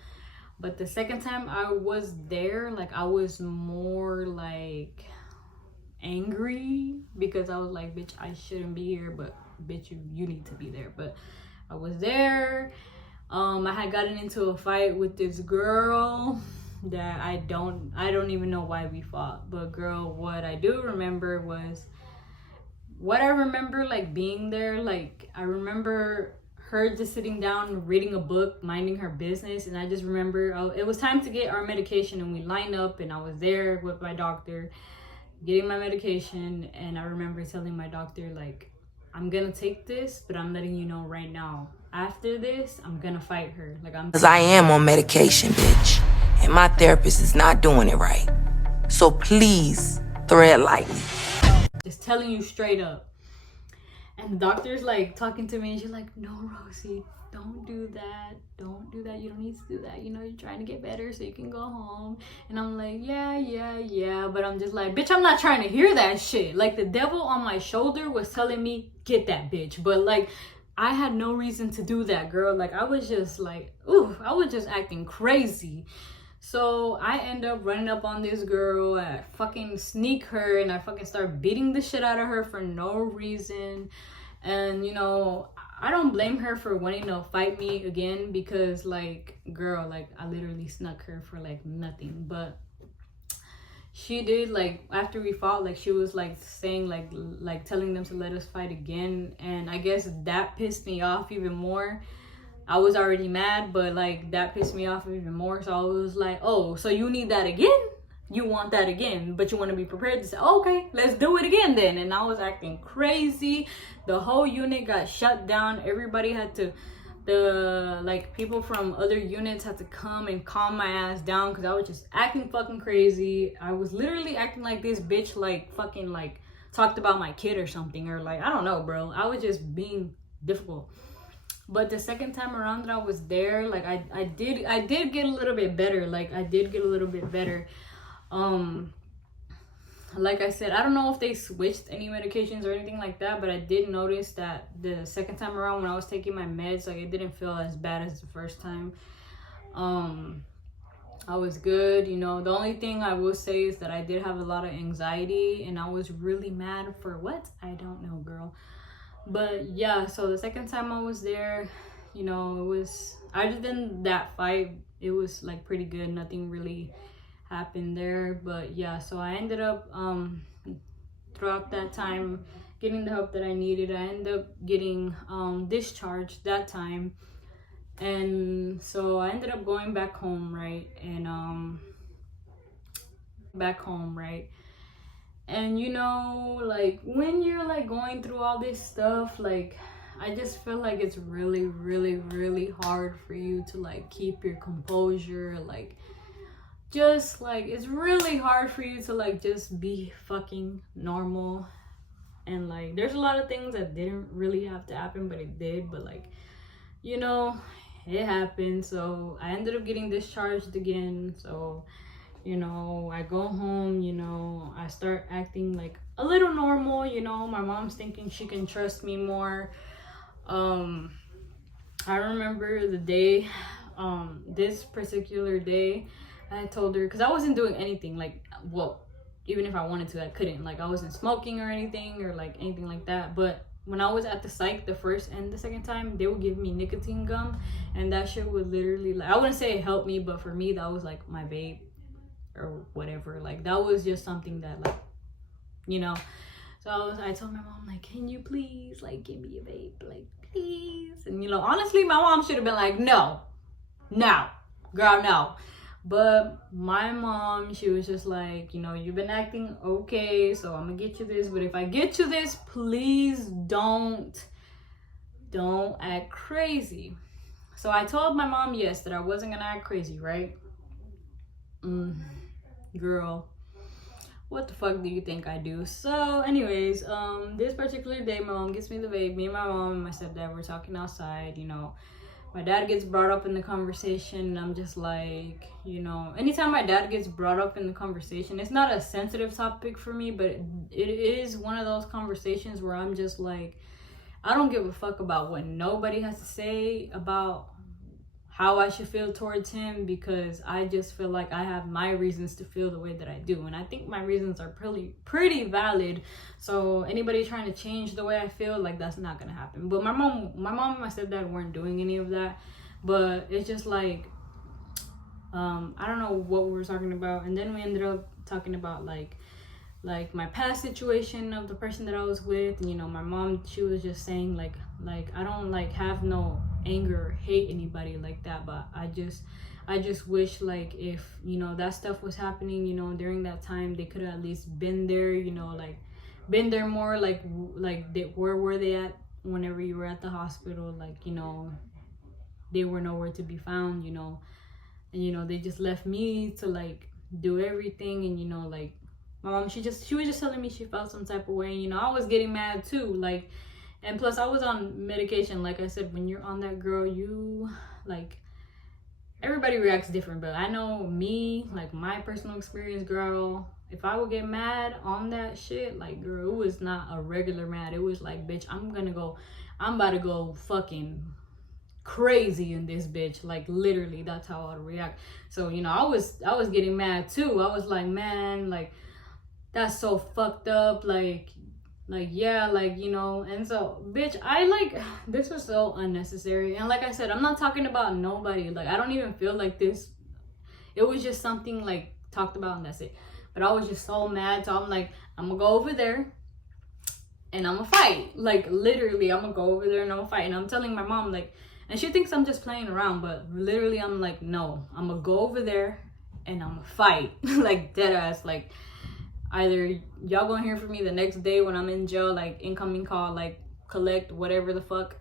but the second time I was there, like I was more like angry because I was like, bitch, I shouldn't be here, but bitch, you need to be there. But I was there. I had gotten into a fight with this girl, that I don't even know why we fought. But girl, what I do remember was what I remember, like being there. Like I remember her just sitting down reading a book, minding her business, and I just remember it was time to get our medication, and we lined up, and I was there with my doctor getting my medication. And I remember telling my doctor, like, I'm gonna take this, but I'm letting you know right now, after this, I'm gonna fight her. Like, Because I am on medication, bitch. And my therapist is not doing it right. So please, tread lightly. Just telling you straight up. And the doctor's like talking to me, and she's like, no, Rosie, don't do that. Don't do that. You don't need to do that. You know, you're trying to get better so you can go home. And I'm like, yeah. But I'm just like, bitch, I'm not trying to hear that shit. Like, the devil on my shoulder was telling me, get that bitch. But like, I had no reason to do that, girl. Like, I was just like, ooh, I was just acting crazy. So I end up running up on this girl, and I fucking sneak her, and I fucking start beating the shit out of her for no reason. And you know, I don't blame her for wanting to fight me again, because like, girl, like I literally snuck her for like nothing. But she did, like, after we fought, like she was like saying like telling them to let us fight again. And I guess that pissed me off even more. I was already mad, but like that pissed me off even more. So I was like, oh, so you need that again? You want that again, but you want to be prepared to say, oh, okay, let's do it again then. And I was acting crazy. The whole unit got shut down. Everybody had to, like people from other units had to come and calm my ass down, because I was just acting fucking crazy. I was literally acting like this bitch like fucking like talked about my kid or something, or like, I don't know, bro. I was just being difficult. But the second time around that I was there, like I did get a little bit better. Like I did get a little bit better. Like I said, I don't know if they switched any medications or anything like that, but I did notice that the second time around when I was taking my meds, like it didn't feel as bad as the first time. I was good, you know. The only thing I will say is that I did have a lot of anxiety, and I was really mad for what? I don't know, girl. But yeah, so the second time I was there, you know, it was, other than that fight, it was like pretty good. Nothing really happened there. But yeah, so I ended up throughout that time getting the help that I needed. I ended up getting discharged that time. And so I ended up going back home, right? And and you know, like when you're like going through all this stuff, like I just feel like it's really, really, really hard for you to like keep your composure. Like, just like, it's really hard for you to like just be fucking normal. And like, there's a lot of things that didn't really have to happen, but it did. But like, you know, it happened. So I ended up getting discharged again. So, you know, I go home, you know, I start acting like a little normal, you know. My mom's thinking she can trust me more. I remember the day, this particular day, I told her, because I wasn't doing anything, like, well, even if I wanted to, I couldn't. Like, I wasn't smoking or anything, or like anything like that. But when I was at the psych the first and the second time, they would give me nicotine gum, and that shit would literally, like, I wouldn't say it helped me, but for me, that was like my babe or whatever. Like, that was just something that, like, you know. So I told my mom, like, can you please like give me a vape, like, please? And you know, honestly, my mom should have been like, no, girl, no. But my mom, she was just like, you know, you've been acting okay, so I'm gonna get you this, but if I get you this, please don't act crazy. So I told my mom, yes, that I wasn't gonna act crazy, right? Girl, what the fuck do you think I do? So anyways, this particular day, my mom gets me the vape. Me and my mom and my stepdad were talking outside, you know. My dad gets brought up in the conversation, and I'm just like, you know, anytime my dad gets brought up in the conversation, it's not a sensitive topic for me, but it is one of those conversations where I'm just like, I don't give a fuck about what nobody has to say about how I should feel towards him, because I just feel like I have my reasons to feel the way that I do, and I think my reasons are pretty valid. So anybody trying to change the way I feel, like, that's not gonna happen. But my mom and my stepdad weren't doing any of that. But it's just like, I don't know what we were talking about, and then we ended up talking about like my past situation of the person that I was with. And, you know, my mom, she was just saying like I don't like have no anger or hate anybody like that, but I just wish like if, you know, that stuff was happening, you know, during that time, they could have at least been there, you know, like been there more, like where were they at whenever you were at the hospital? Like, you know, they were nowhere to be found, you know. And, you know, they just left me to like do everything. And, you know, like my mom, she was just telling me she felt some type of way, and, you know, I was getting mad too, like, and plus I was on medication. Like I said, when you're on that, girl, you like, everybody reacts different, but I know me, like my personal experience, girl, if I would get mad on that shit, like, girl, it was not a regular mad. It was like, bitch, I'm about to go fucking crazy in this bitch. Like, literally, that's how I would react. So, you know, I was getting mad too. I was like, man, like, that's so fucked up. Like yeah, like, you know. And so, bitch, I like, this was so unnecessary. And like I said, I'm not talking about nobody. Like, I don't even feel like this, it was just something like talked about and that's it. But I was just so mad. So I'm like, I'm gonna go over there and I'm gonna fight. Like, literally, I'm gonna go over there and I'm gonna fight. And I'm telling my mom, like, and she thinks I'm just playing around, but literally I'm like, no, I'm gonna go over there and I'm gonna fight. Like, dead ass. Like, either y'all gonna hear from me the next day when I'm in jail, like incoming call, like collect, whatever the fuck.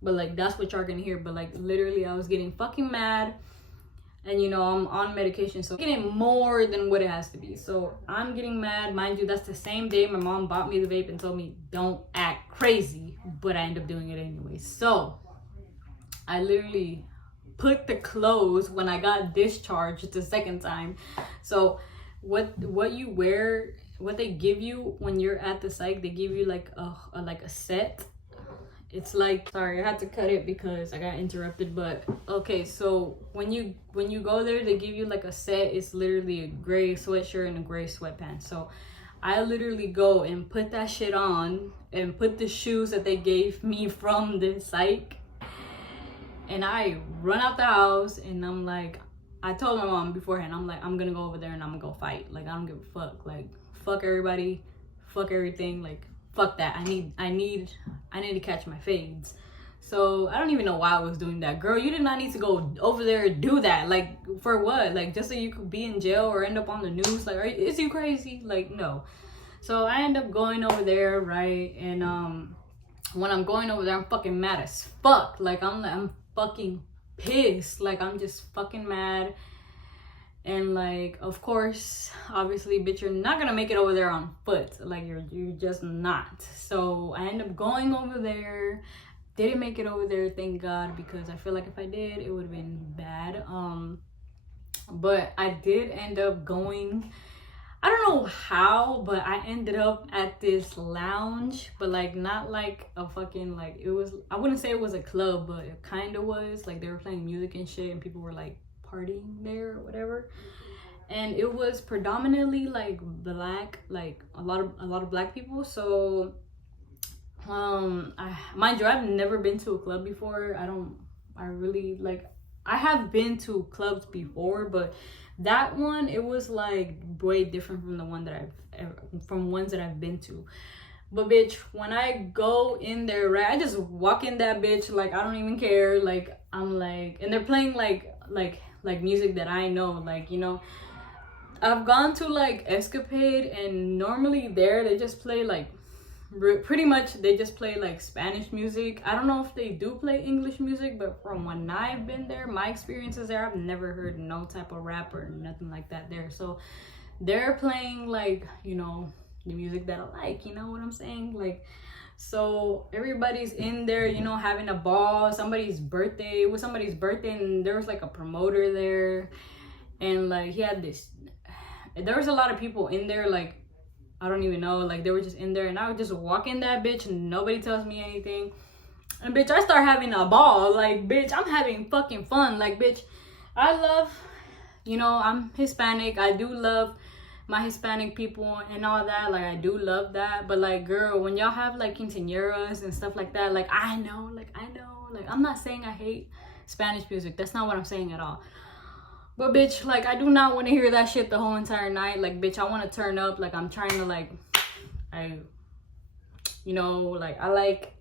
But like, that's what y'all gonna hear. But like, literally, I was getting fucking mad. And, you know, I'm on medication, so I'm getting more than what it has to be. So I'm getting mad. Mind you, that's the same day my mom bought me the vape and told me, don't act crazy. But I end up doing it anyway. So I literally put the clothes when I got discharged the second time. So what you wear, what they give you when you're at the psych, they give you like a set. It's like, sorry, I had to cut it because I got interrupted. But okay, so when you go there, they give you like a set. It's literally a gray sweatshirt and a gray sweatpants. So I literally go and put that shit on and put the shoes that they gave me from the psych, and I run out the house. And I'm like, I told my mom beforehand, I'm like, I'm gonna go over there and I'm gonna go fight. Like, I don't give a fuck. Like, fuck everybody, fuck everything. Like, fuck that. I need to catch my fades. So I don't even know why I was doing that. Girl, you did not need to go over there and do that. Like, for what? Like, just so you could be in jail or end up on the news? Like, is you crazy? Like, no. So I end up going over there, right? And when I'm going over there, I'm fucking mad as fuck. Like, I'm fucking pissed. Like, I'm just fucking mad. And like, of course, obviously, bitch, you're not gonna make it over there on foot. Like, you're just not. So I end up going over there. Didn't make it over there, thank God, because I feel like if I did, it would have been bad. But I did end up going, I don't know how, but I ended up at this lounge, but like, not like a fucking, like, it was, I wouldn't say it was a club, but it kind of was. Like, they were playing music and shit, and people were like partying there or whatever. And it was predominantly like black, like a lot of black people. So mind you, I've never been to a club before. I have been to clubs before, but that one, it was like way different from the one that ones that I've been to. But bitch, when I go in there, right, I just walk in that bitch, like, I don't even care. Like, I'm like, and they're playing like music that I know. Like, you know, I've gone to like Escapade, and normally there they just play like, pretty much they just play like Spanish music. I don't know if they do play English music, but from when I've been there, my experiences there, I've never heard no type of rap or nothing like that there. So they're playing like, you know, the music that I like, you know what I'm saying? Like, so everybody's in there, you know, having a ball. It was somebody's birthday, and there was like a promoter there, and like, he had this, there was a lot of people in there, like, I don't even know, like, they were just in there, and I would just walk in that bitch and nobody tells me anything. And bitch, I start having a ball. Like, bitch, I'm having fucking fun. Like, bitch, I love, you know, I'm Hispanic. I do love my Hispanic people and all that. Like, I do love that. But like, girl, when y'all have like quinceañeras and stuff like that, like, I know, like, I'm not saying I hate Spanish music. That's not what I'm saying at all. But bitch, like, I do not want to hear that shit the whole entire night. Like, bitch, I want to turn up. Like, I'm trying to, like, you know, like, I like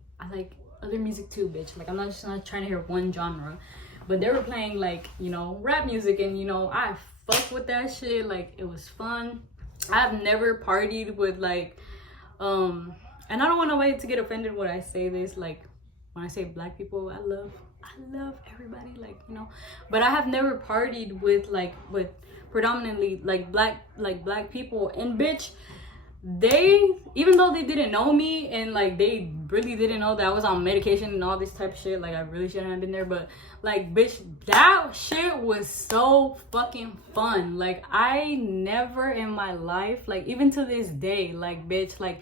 other music too, bitch. Like, I'm not just not trying to hear one genre. But they were playing, like, you know, rap music, and, you know, I fuck with that shit. Like, it was fun. I've never partied with, like, and I don't want nobody to get offended when I say this. Like, when I say black people, I love everybody, like, you know. But I have never partied with, like, with predominantly, like, black people. And, bitch, they, even though they didn't know me, and, like, they really didn't know that I was on medication and all this type of shit, like, I really shouldn't have been there, but, like, bitch, that shit was so fucking fun. Like, I never in my life, like, even to this day, like, bitch, like,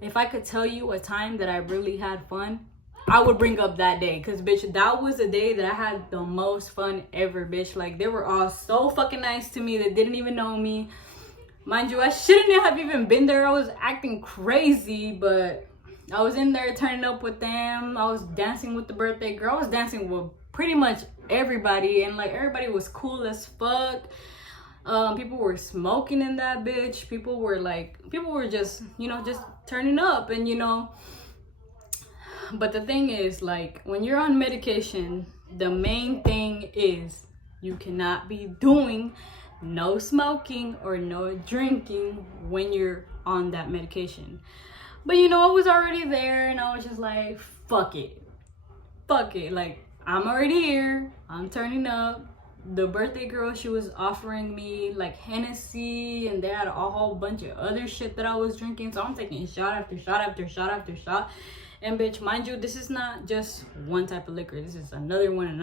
if I could tell you a time that I really had fun, I would bring up that day. Because, bitch, that was the day that I had the most fun ever, bitch. Like, they were all so fucking nice to me that didn't even know me. Mind you, I shouldn't have even been there. I was acting crazy, but I was in there turning up with them. I was dancing with the birthday girl. I was dancing with pretty much everybody, and, like, everybody was cool as fuck. People were smoking in that bitch. People were just, you know, just turning up, and, you know. But the thing is, like, when you're on medication, the main thing is you cannot be doing no smoking or no drinking when you're on that medication. But, you know, I was already there, and I was just like, fuck it. Like, I'm already here. I'm turning up. The birthday girl, she was offering me, like, Hennessy, and they had a whole bunch of other shit that I was drinking. So I'm taking shot after shot after shot after shot. And, bitch, mind you, this is not just one type of liquor. This is another one,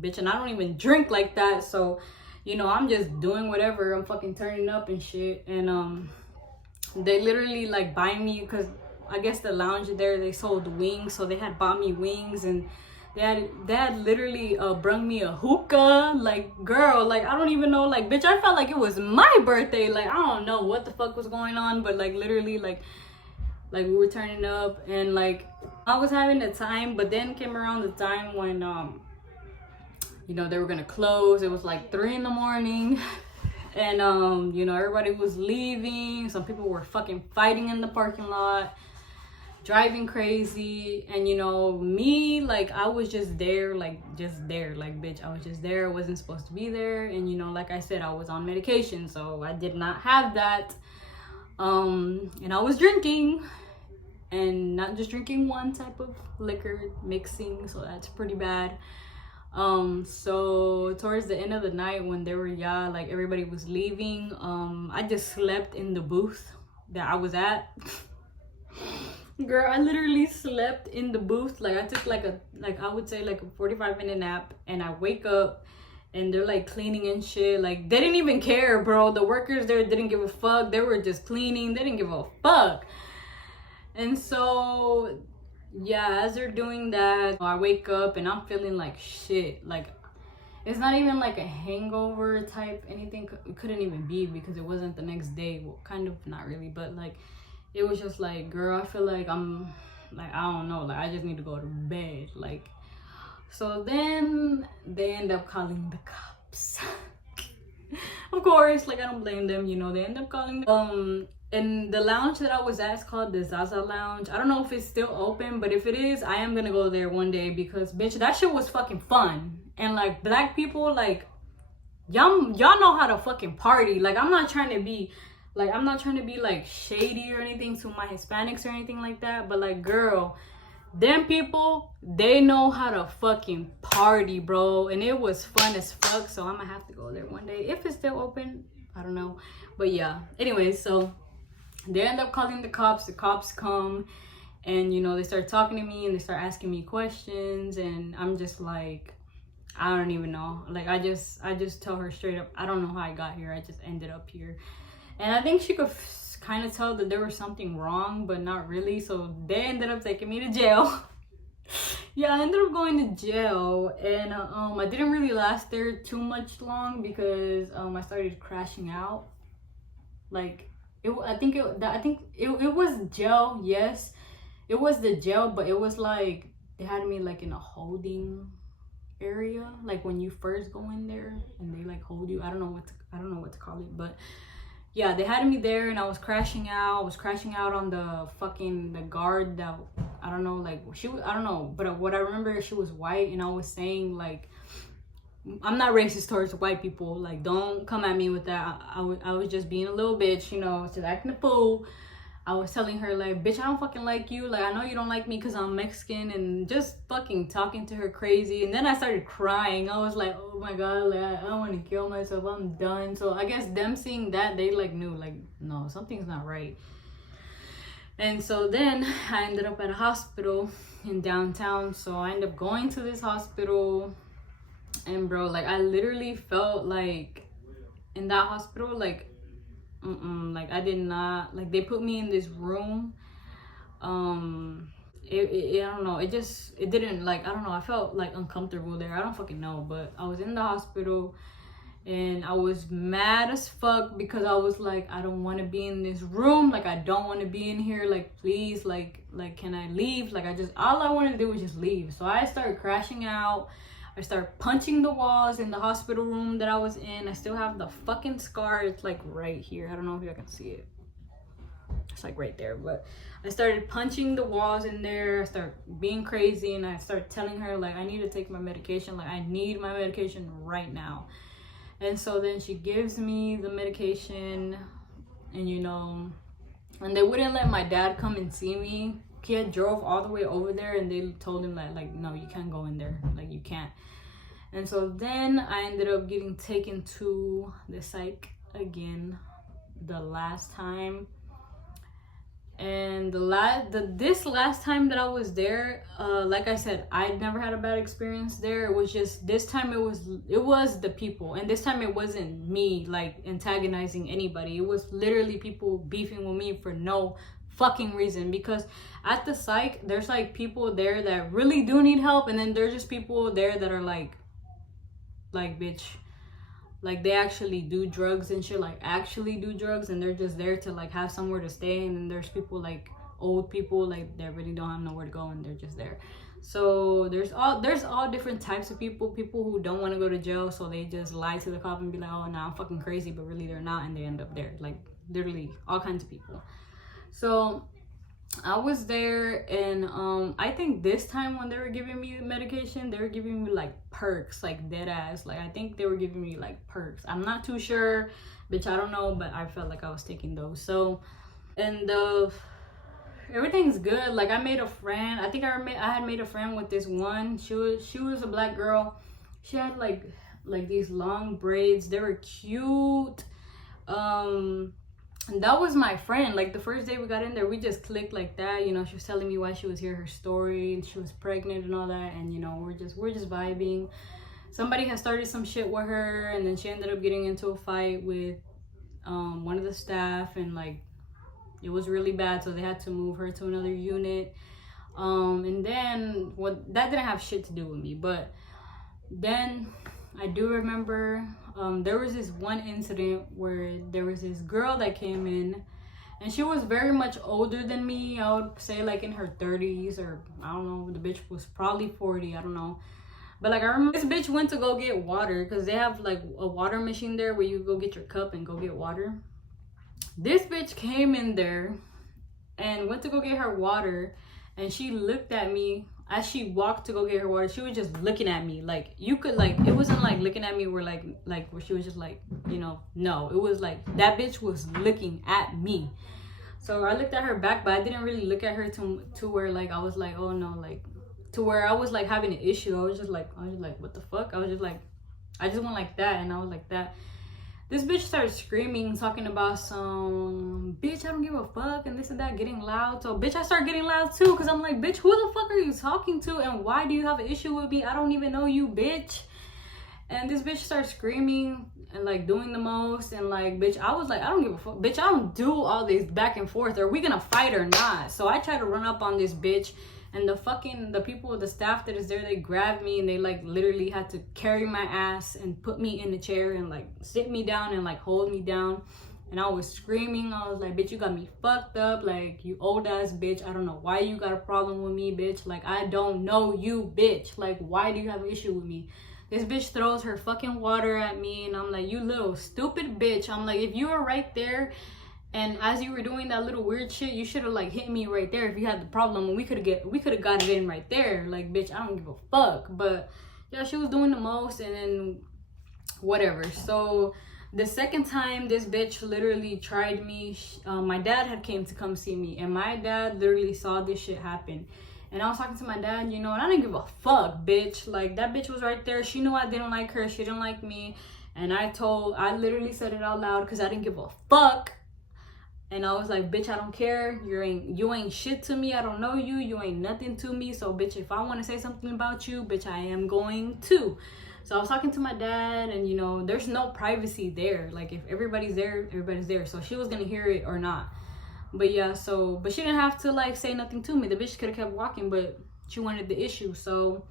bitch. And I don't even drink like that. So, you know, I'm just doing whatever. I'm fucking turning up and shit. And they literally, like, buy me, because I guess the lounge there, they sold wings. So they had bought me wings, and they had literally brung me a hookah. Like, girl, like, I don't even know. Like, bitch, I felt like it was my birthday. Like, I don't know what the fuck was going on. But, like, literally, like we were turning up, and, like, I was having a time. But then came around the time when you know, they were gonna close. It was like 3 a.m, and you know, everybody was leaving. Some people were fucking fighting in the parking lot, driving crazy. And, you know, me, like, I was just there, like, bitch, I was just there. I wasn't supposed to be there. And, you know, like I said, I was on medication, so I did not have that. And I was drinking, and not just drinking one type of liquor, mixing, so that's pretty bad. So towards the end of the night, when they were, like, everybody was leaving, I just slept in the booth that I was at. Girl, I literally slept in the booth. Like, I took I would say like a 45-minute nap, and I wake up, and they're, like, cleaning and shit. Like, they didn't even care, bro. The workers there didn't give a fuck. They were just cleaning. They didn't give a fuck. And so, yeah, as they're doing that, I wake up, and I'm feeling like shit. Like, it's not even like a hangover type anything. It couldn't even be, because it wasn't the next day. Well, kind of, not really, but, like, it was just like, girl, I feel like I'm, like, I don't know, like, I just need to go to bed. Like, so then they end up calling the cops. Of course, like, I don't blame them, you know. They end up calling and the lounge that I was at is called the Zaza Lounge. I don't know if it's still open, but if it is, I am gonna go there one day, because, bitch, that shit was fucking fun. And, like, black people, like, y'all know how to fucking party. Like, I'm not trying to be like shady or anything to my Hispanics or anything like that, but, like, girl, them people, they know how to fucking party, bro. And it was fun as fuck. So I'm gonna have to go there one day if it's still open. I don't know, but yeah. Anyways, so they end up calling the cops. The cops come, and, you know, they start talking to me, and they start asking me questions, and I'm just like, I don't even know. Like, I just tell her straight up, I don't know how I got here. I just ended up here. And I think she could kind of tell that there was something wrong, but not really. So they ended up taking me to jail. Yeah, I ended up going to jail, and I didn't really last there too much long, because I started crashing out. Like, I think it was jail. Yes, it was the jail, but it was like they had me, like, in a holding area, like when you first go in there and they like hold you. I don't know what to call it, but yeah, they had me there, and I was crashing out. I was crashing out on the guard that, I don't know, like she was, I don't know, but what I remember, she was white, and I was saying like, I'm not racist towards white people, like don't come at me with that. I was just being a little bitch, you know, just acting a fool. I was telling her like, bitch, I don't fucking like you. Like, I know you don't like me because I'm Mexican, and just fucking talking to her crazy. And then I started crying. I was like, oh my God, like I want to kill myself. I'm done. So I guess them seeing that, they like knew like, no, something's not right. And so then I ended up at a hospital in downtown. So I ended up going to this hospital, and bro, like I literally felt like in that hospital, like like I did not, like they put me in this room. I don't know, it didn't, like, I don't know, I felt like uncomfortable there. I don't fucking know, but I was in the hospital and I was mad as fuck because I was like, I don't want to be in this room. Like, I don't want to be in here. Like, please, like can I leave? Like, all I wanted to do was just leave. So I started crashing out. I started punching the walls in the hospital room that I was in. I still have the fucking scar. It's like right here. I don't know if you can see it. It's like right there. But I started punching the walls in there. I started being crazy, and I started telling her like, I need to take my medication. Like, I need my medication right now. And so then she gives me the medication, and you know, and they wouldn't let my dad come and see me. He had drove all the way over there, and they told him that like, no, you can't go in there, like you can't. And so then I ended up getting taken to the psych again the last time. And this last time that I was there, like I said, I'd never had a bad experience there. It was just, this time it was the people, and this time it wasn't me like antagonizing anybody. It was literally people beefing with me for no fucking reason. Because at the psych, there's like people there that really do need help, and then there's just people there that are like bitch, like they actually do drugs and shit, like actually do drugs, and they're just there to like have somewhere to stay. And then there's people like old people, like they really don't have nowhere to go, and they're just there. So there's all different types of people who don't want to go to jail, so they just lie to the cop and be like, oh no, I'm fucking crazy, but really they're not, and they end up there. Like literally all kinds of people. So I was there, and I think this time when they were giving me the medication, they were giving me like perks, like dead ass. Like I think they were giving me like perks. I'm not too sure, bitch, I don't know, but I felt like I was taking those. So, and everything's good. Like I made a friend. I think I had made a friend with this one. She was a black girl. She had like these long braids. They were cute. And that was my friend. Like the first day we got in there, we just clicked like that. You know, she was telling me why she was here, her story, and she was pregnant and all that. And you know, we're just vibing. Somebody had started some shit with her, and then she ended up getting into a fight with one of the staff, and like it was really bad. So they had to move her to another unit. And then that didn't have shit to do with me, but then I do remember there was this one incident where there was this girl that came in, and she was very much older than me. I would say like in her 30s, or I don't know, the bitch was probably 40, I don't know. But like I remember this bitch went to go get water, because they have like a water machine there where you go get your cup and go get water. This bitch came in there and went to go get her water, and she looked at me as she walked to go get her water. She was just looking at me. Like you could, like, it wasn't like looking at me where like where she was just like, you know, no, it was like that bitch was looking at me. So I looked at her back, but I didn't really look at her to where like I was like, oh no, like to where I was like having an issue. I was just like what the fuck? I was just like, I just went like that, and I was like that. This bitch started screaming, talking about some, bitch, I don't give a fuck, and this and that, getting loud. So, bitch, I started getting loud too, because I'm like, bitch, who the fuck are you talking to, and why do you have an issue with me? I don't even know you, bitch. And this bitch started screaming and like doing the most, and like, bitch, I was like, I don't give a fuck, bitch, I don't do all this back and forth. Are we gonna fight or not? So I tried to run up on this bitch, and the people, the staff that is there, they grabbed me, and they like literally had to carry my ass and put me in the chair and like sit me down and like hold me down. And I was screaming. I was like, bitch, you got me fucked up. Like, you old ass bitch. I don't know why you got a problem with me, bitch. Like, I don't know you, bitch. Like, why do you have an issue with me? This bitch throws her fucking water at me. And I'm like, you little stupid bitch. I'm like, if you were right there and as you were doing that little weird shit, you should have like hit me right there if you had the problem. And we could have got it in right there. Like, bitch, I don't give a fuck. But yeah, she was doing the most. And then whatever. So the second time this bitch literally tried me, my dad had came to come see me, and my dad literally saw this shit happen. And I was talking to my dad, you know, and I didn't give a fuck, bitch. Like, that bitch was right there. She knew I didn't like her. She didn't like me. And I literally said it out loud because I didn't give a fuck. And I was like, bitch, I don't care. You ain't shit to me. I don't know you. You ain't nothing to me. So, bitch, if I want to say something about you, bitch, I am going to. So I was talking to my dad, and you know, there's no privacy there. Like, if everybody's there, everybody's there. So she was gonna hear it or not. But yeah, but she didn't have to like say nothing to me. The bitch could have kept walking, but she wanted the issue. So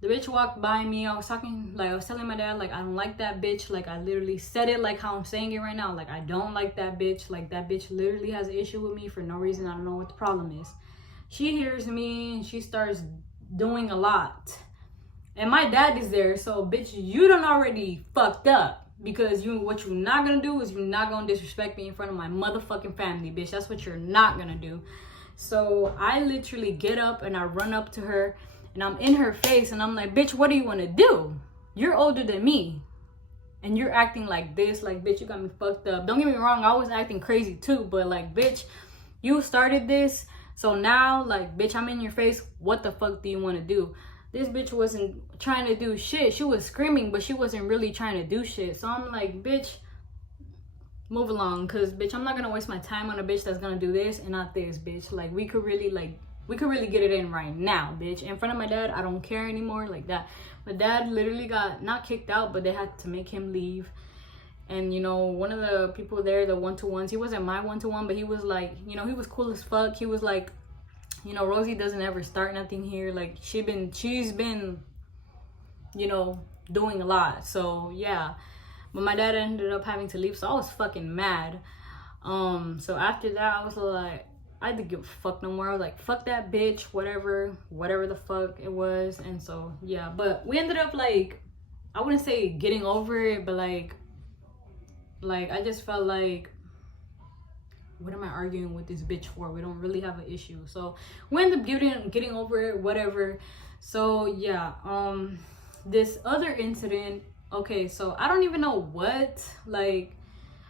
the bitch walked by me. I was telling my dad, like, I don't like that bitch. Like, I literally said it like how I'm saying it right now. Like, I don't like that bitch. Like, that bitch literally has an issue with me for no reason. I don't know what the problem is. She hears me and she starts doing a lot. And my dad is there, so bitch, you done already fucked up. Because what you're not gonna do is you're not gonna disrespect me in front of my motherfucking family, bitch. That's what you're not gonna do. So I literally get up and I run up to her and I'm in her face and I'm like, bitch, what do you wanna do? You're older than me. And you're acting like this, like, bitch, you got me fucked up. Don't get me wrong, I was acting crazy too, but like, bitch, you started this. So now, like, bitch, I'm in your face. What the fuck do you wanna do? This bitch wasn't trying to do shit. She was screaming, but she wasn't really trying to do shit. So I'm like, bitch, move along. Because, bitch, I'm not going to waste my time on a bitch that's going to do this and not this, bitch. Like, we could really get it in right now, bitch. In front of my dad, I don't care anymore like that. My dad literally got, not kicked out, but they had to make him leave. And, you know, one of the people there, the one-to-ones, he wasn't my one-to-one, but he was like, you know, he was cool as fuck. He was like, you know, Rosie doesn't ever start nothing here. Like, she's been, you know, doing a lot. So yeah, but my dad ended up having to leave, so I was fucking mad. So after that, I was like, I didn't give a fuck no more. I was like, fuck that bitch, whatever the fuck it was. And so yeah, but we ended up, like, I wouldn't say getting over it, but like I just felt like, what am I arguing with this bitch for? We don't really have an issue. So we ended up getting over it, whatever. So yeah, this other incident, okay, so I don't even know what, like,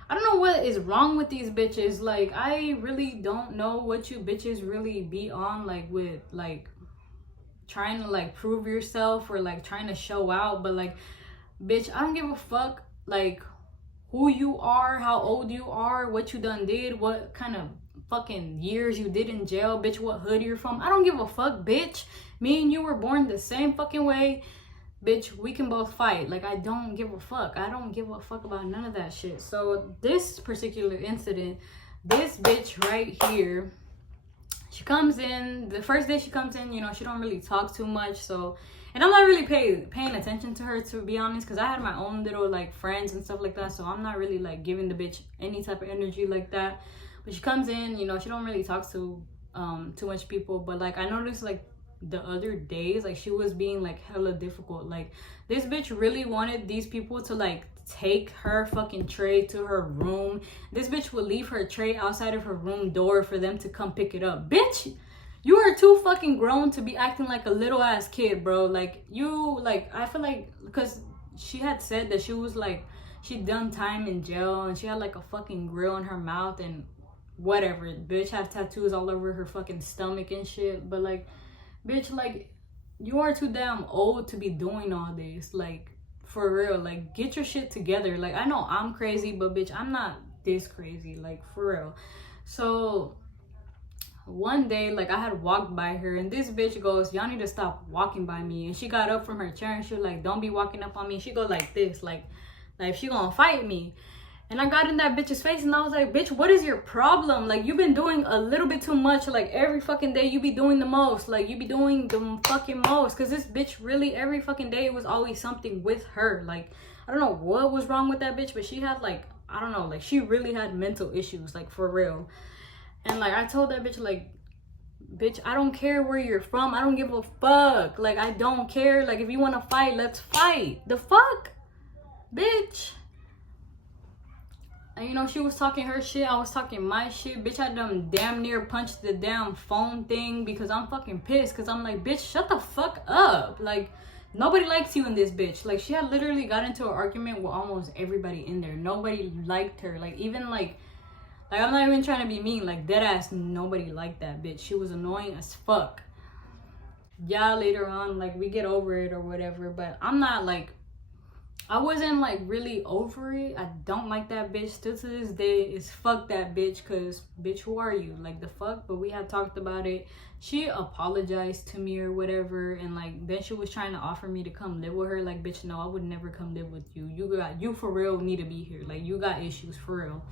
I don't know what is wrong with these bitches. Like, I really don't know what you bitches really be on, like, with, like, trying to, like, prove yourself or, like, trying to show out. But, like, bitch, I don't give a fuck, like, who you are, how old you are, what you done did, what kind of fucking years you did in jail, bitch, what hood you're from. I don't give a fuck, bitch. Me and you were born the same fucking way. Bitch, we can both fight. Like, I don't give a fuck. I don't give a fuck about none of that shit. So this particular incident, this bitch right here, she comes in, the first day she comes in, you know, she don't really talk too much. So, and I'm not really paying attention to her, to be honest, because I had my own little, like, friends and stuff like that. So I'm not really, like, giving the bitch any type of energy like that. But she comes in, you know, she don't really talk to too much people. But, like, I noticed, like, the other days, like, she was being, like, hella difficult. Like, this bitch really wanted these people to, like, take her fucking tray to her room. This bitch would leave her tray outside of her room door for them to come pick it up. Bitch, you are too fucking grown to be acting like a little ass kid, bro. Like, you, like, I feel like, because she had said that she was, like, she'd done time in jail and she had, like, a fucking grill in her mouth and whatever. Bitch had tattoos all over her fucking stomach and shit. But, like, bitch, like, you are too damn old to be doing all this. Like, for real, like, get your shit together. Like, I know I'm crazy, but bitch, I'm not this crazy, like, for real. So one day, like, I had walked by her and this bitch goes, y'all need to stop walking by me. And she got up from her chair and she was like, don't be walking up on me. She goes like this, like she gonna fight me. And I got in that bitch's face and I was like, bitch, what is your problem? Like, you've been doing a little bit too much. Like, every fucking day you be doing the most. Like, you be doing the fucking most. Because this bitch really, every fucking day, it was always something with her. Like, I don't know what was wrong with that bitch, but she had, like, I don't know, like she really had mental issues, like for real. And like I told that bitch, like, bitch, I don't care where you're from. I don't give a fuck. Like, I don't care. Like, if you want to fight, let's fight. The fuck? Bitch. And you know, she was talking her shit. I was talking my shit. Bitch, I done damn near punched the damn phone thing because I'm fucking pissed. Because I'm like, bitch, shut the fuck up. Like, nobody likes you in this bitch. Like, she had literally got into an argument with almost everybody in there. Nobody liked her. Like, even like I'm not even trying to be mean. Like, dead ass, nobody liked that bitch. She was annoying as fuck. Yeah, later on, like, we get over it or whatever. But I'm not, like, I wasn't, like, really over it. I don't like that bitch. Still to this day, is fuck that bitch. Because, bitch, who are you? Like, the fuck? But we had talked about it. She apologized to me or whatever. And, like, then she was trying to offer me to come live with her. Like, bitch, no, I would never come live with you. You for real need to be here. Like, you got issues for real.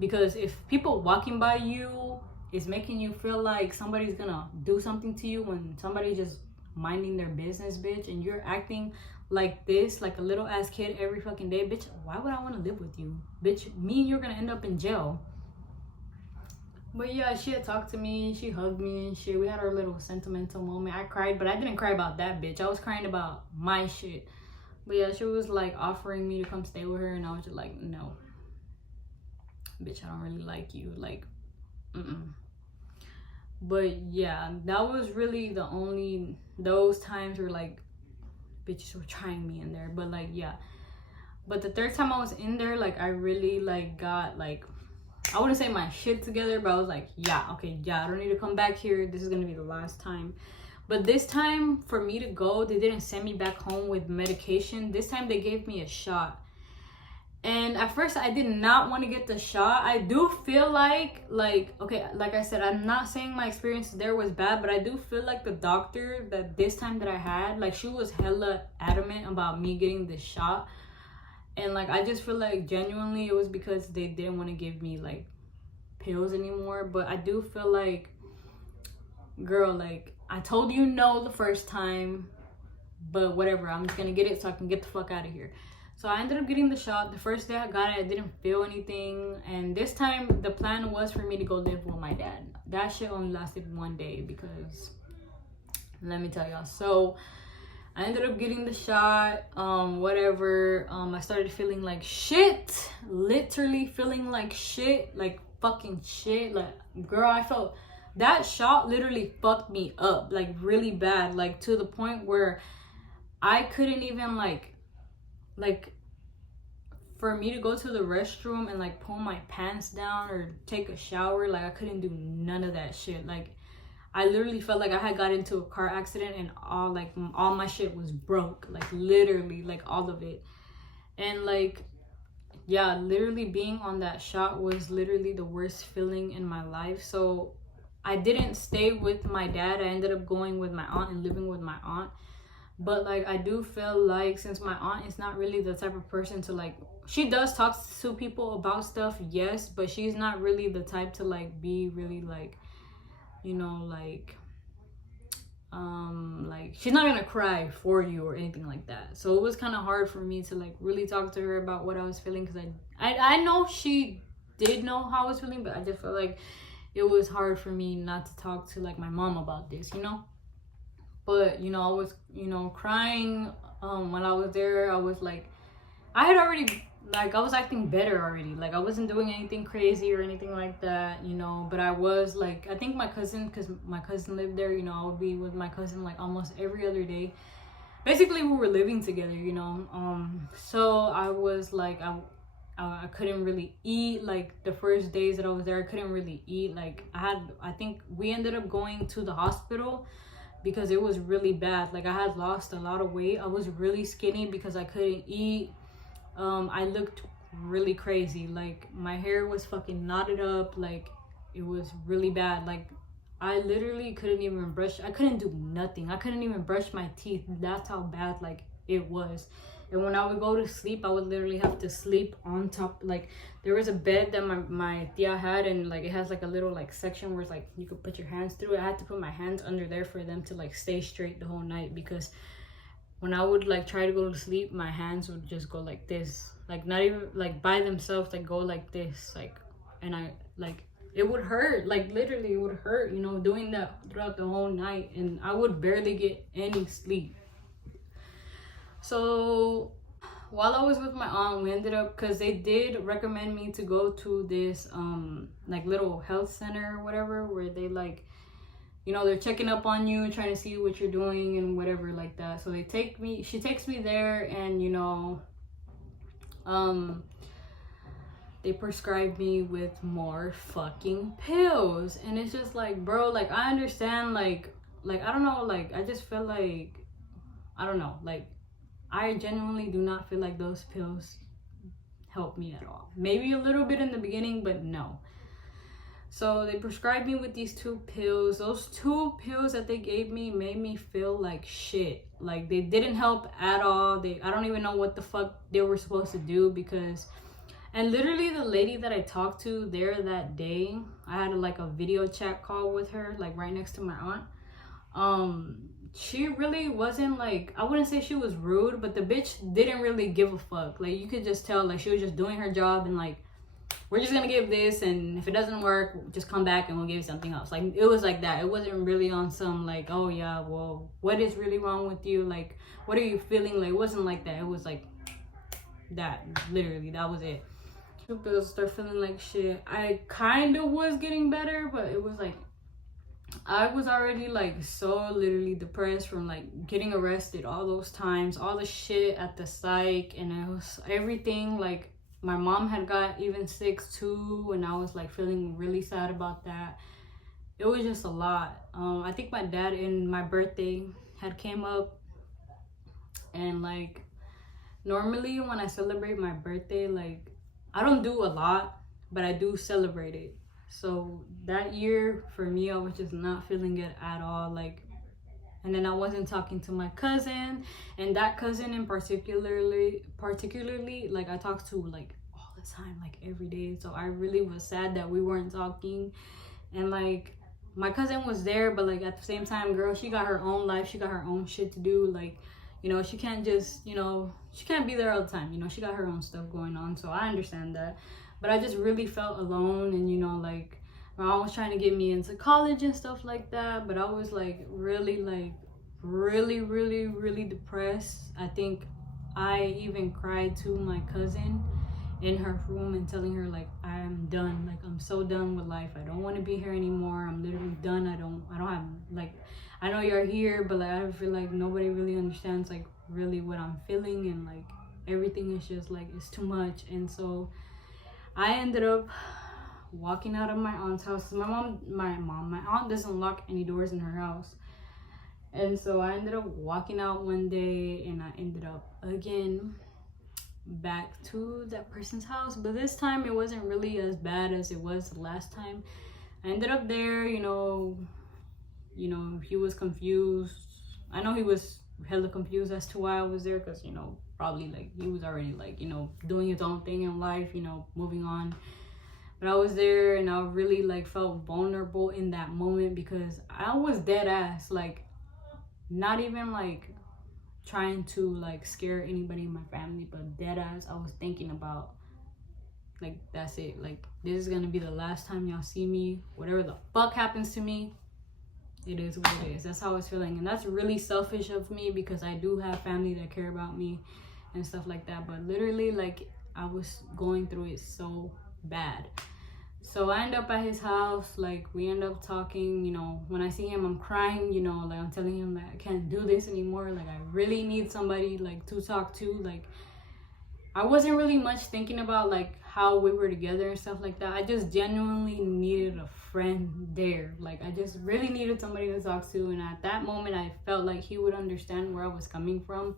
Because if people walking by you is making you feel like somebody's gonna do something to you when somebody's just minding their business, bitch, and you're acting like this, like a little ass kid every fucking day, bitch, why would I want to live with you? Bitch, me and you're gonna end up in jail. But yeah, she had talked to me, she hugged me and shit. We had our little sentimental moment. I cried, but I didn't cry about that bitch. I was crying about my shit. But yeah, she was like offering me to come stay with her, and I was just like, no. Bitch, I don't really like you. Like, But yeah, that was really the only, those times where like bitches were trying me in there. But like, yeah. But the third time I was in there, like, I really like got like, I wouldn't say my shit together, but I was like, yeah, okay, yeah, I don't need to come back here. This is gonna be the last time. But this time, for me to go, they didn't send me back home with medication. This time they gave me a shot. And at first I did not want to get the shot. I do feel like, okay, like I said, I'm not saying my experience there was bad, but I do feel like the doctor that this time that I had, like, she was hella adamant about me getting the shot. And like, I just feel like genuinely it was because they didn't want to give me like pills anymore. But I do feel like, girl, like, I told you no the first time, but whatever, I'm just gonna get it so I can get the fuck out of here. So I ended up getting the shot. The first day I got it, I didn't feel anything. And this time, the plan was for me to go live with my dad. That shit only lasted 1 day because, let me tell y'all. So I ended up getting the shot, whatever. I started feeling like shit. Literally feeling like shit. Like fucking shit. Like, girl, I felt, that shot literally fucked me up. Like, really bad. Like, to the point where I couldn't even like for me to go to the restroom and like pull my pants down or take a shower, like I couldn't do none of that shit. Like, I literally felt like I had got into a car accident and all my shit was broke, like literally, like all of it. And like, yeah, literally being on that shot was literally the worst feeling in my life. So I didn't stay with my dad. I ended up going with my aunt and living with my aunt. But like, I do feel like, since my aunt is not really the type of person to like, she does talk to people about stuff, yes, but she's not really the type to like be really like, you know, like she's not gonna cry for you or anything like that. So it was kind of hard for me to like really talk to her about what I was feeling, because I know she did know how I was feeling, but I just felt like it was hard for me not to talk to like my mom about this, you know. But you know, I was, you know, crying when I was there. I was like, I had already, like, I was acting better already. Like, I wasn't doing anything crazy or anything like that, you know. But I was like, I think my cousin, because my cousin lived there, you know, I would be with my cousin like almost every other day. Basically, we were living together, you know. So I was like, I couldn't really eat. Like, the first days that I was there, I couldn't really eat. Like, I think we ended up going to the hospital because it was really bad. Like, I had lost a lot of weight. I was really skinny because I couldn't eat. I looked really crazy. Like, my hair was fucking knotted up. Like, it was really bad. Like, I literally couldn't even brush. I couldn't do nothing. I couldn't even brush my teeth. That's how bad like it was. And when I would go to sleep, I would literally have to sleep on top. Like, there was a bed that my tia had, and like, it has like a little like section where it's like you could put your hands through it. I had to put my hands under there for them to like stay straight the whole night, because when I would like try to go to sleep, my hands would just go like this. like not even like by themselves, like go like this, like, and I like it would hurt, like literally it would hurt, you know, doing that throughout the whole night, and I would barely get any sleep. So while I was with my aunt, we ended up, because they did recommend me to go to this like little health center or whatever, where they like, you know, they're checking up on you, trying to see what you're doing and whatever like that. So she takes me there, and you know, they prescribe me with more fucking pills. And it's just like, bro, like I understand, like I don't know, like I just feel like, I don't know, like I genuinely do not feel like those pills help me at all. Maybe a little bit in the beginning, but no. So they prescribed me with these 2 pills. Those 2 pills that they gave me made me feel like shit. Like they didn't help at all. I don't even know what the fuck they were supposed to do, because, and literally the lady that I talked to there that day, I had like a video chat call with her, like right next to my aunt. She really wasn't like, I wouldn't say she was rude, but the bitch didn't really give a fuck. Like you could just tell, like she was just doing her job, and like, we're just gonna give this, and if it doesn't work, just come back and we'll give you something else. Like it was like that. It wasn't really on some like, oh yeah, well, what is really wrong with you? Like, what are you feeling? Like it wasn't like that. It was like that, literally, that was it. 2 pills, start feeling like shit. I kind of was getting better, but it was like, I was already like so literally depressed from like getting arrested all those times, all the shit at the psych, and it was everything. Like my mom had got even sick too, and I was like feeling really sad about that. It was just a lot. I think my dad and my birthday had came up, and like normally when I celebrate my birthday, like I don't do a lot, but I do celebrate it. So that year for me, I was just not feeling it at all. Like, and then I wasn't talking to my cousin, and that cousin in particularly, like I talked to like all the time, like every day. So I really was sad that we weren't talking. And like my cousin was there, but like at the same time, girl, she got her own life, she got her own shit to do. Like, you know, she can't just, you know, she can't be there all the time, you know, she got her own stuff going on. So I understand that. But I just really felt alone, and you know, like my mom was trying to get me into college and stuff like that, but I was like really depressed. I think I even cried to my cousin in her room and telling her like, I'm done, like I'm so done with life, I don't want to be here anymore, I'm literally done. I don't have, like, I know you're here, but like I feel like nobody really understands like really what I'm feeling, and like everything is just like, it's too much. And so I ended up walking out of my aunt's house. My aunt doesn't lock any doors in her house. And so I ended up walking out one day, and I ended up again back to that person's house. But this time it wasn't really as bad as it was the last time. I ended up there, you know, he was confused. I know he was hella confused as to why I was there, because, you know, probably like he was already like, you know, doing his own thing in life, you know, moving on. But I was there, and I really like felt vulnerable in that moment, because I was dead ass, like not even like trying to like scare anybody in my family, but dead ass I was thinking about like, that's it, like this is gonna be the last time y'all see me. Whatever the fuck happens to me, it is what it is. That's how I was feeling. And that's really selfish of me, because I do have family that care about me and stuff like that. But literally, like, I was going through it so bad. So I end up at his house, like we end up talking, you know, when I see him, I'm crying, you know, like I'm telling him that I can't do this anymore. Like I really need somebody like to talk to. Like I wasn't really much thinking about like how we were together and stuff like that. I just genuinely needed a friend there. Like I just really needed somebody to talk to. And at that moment, I felt like he would understand where I was coming from.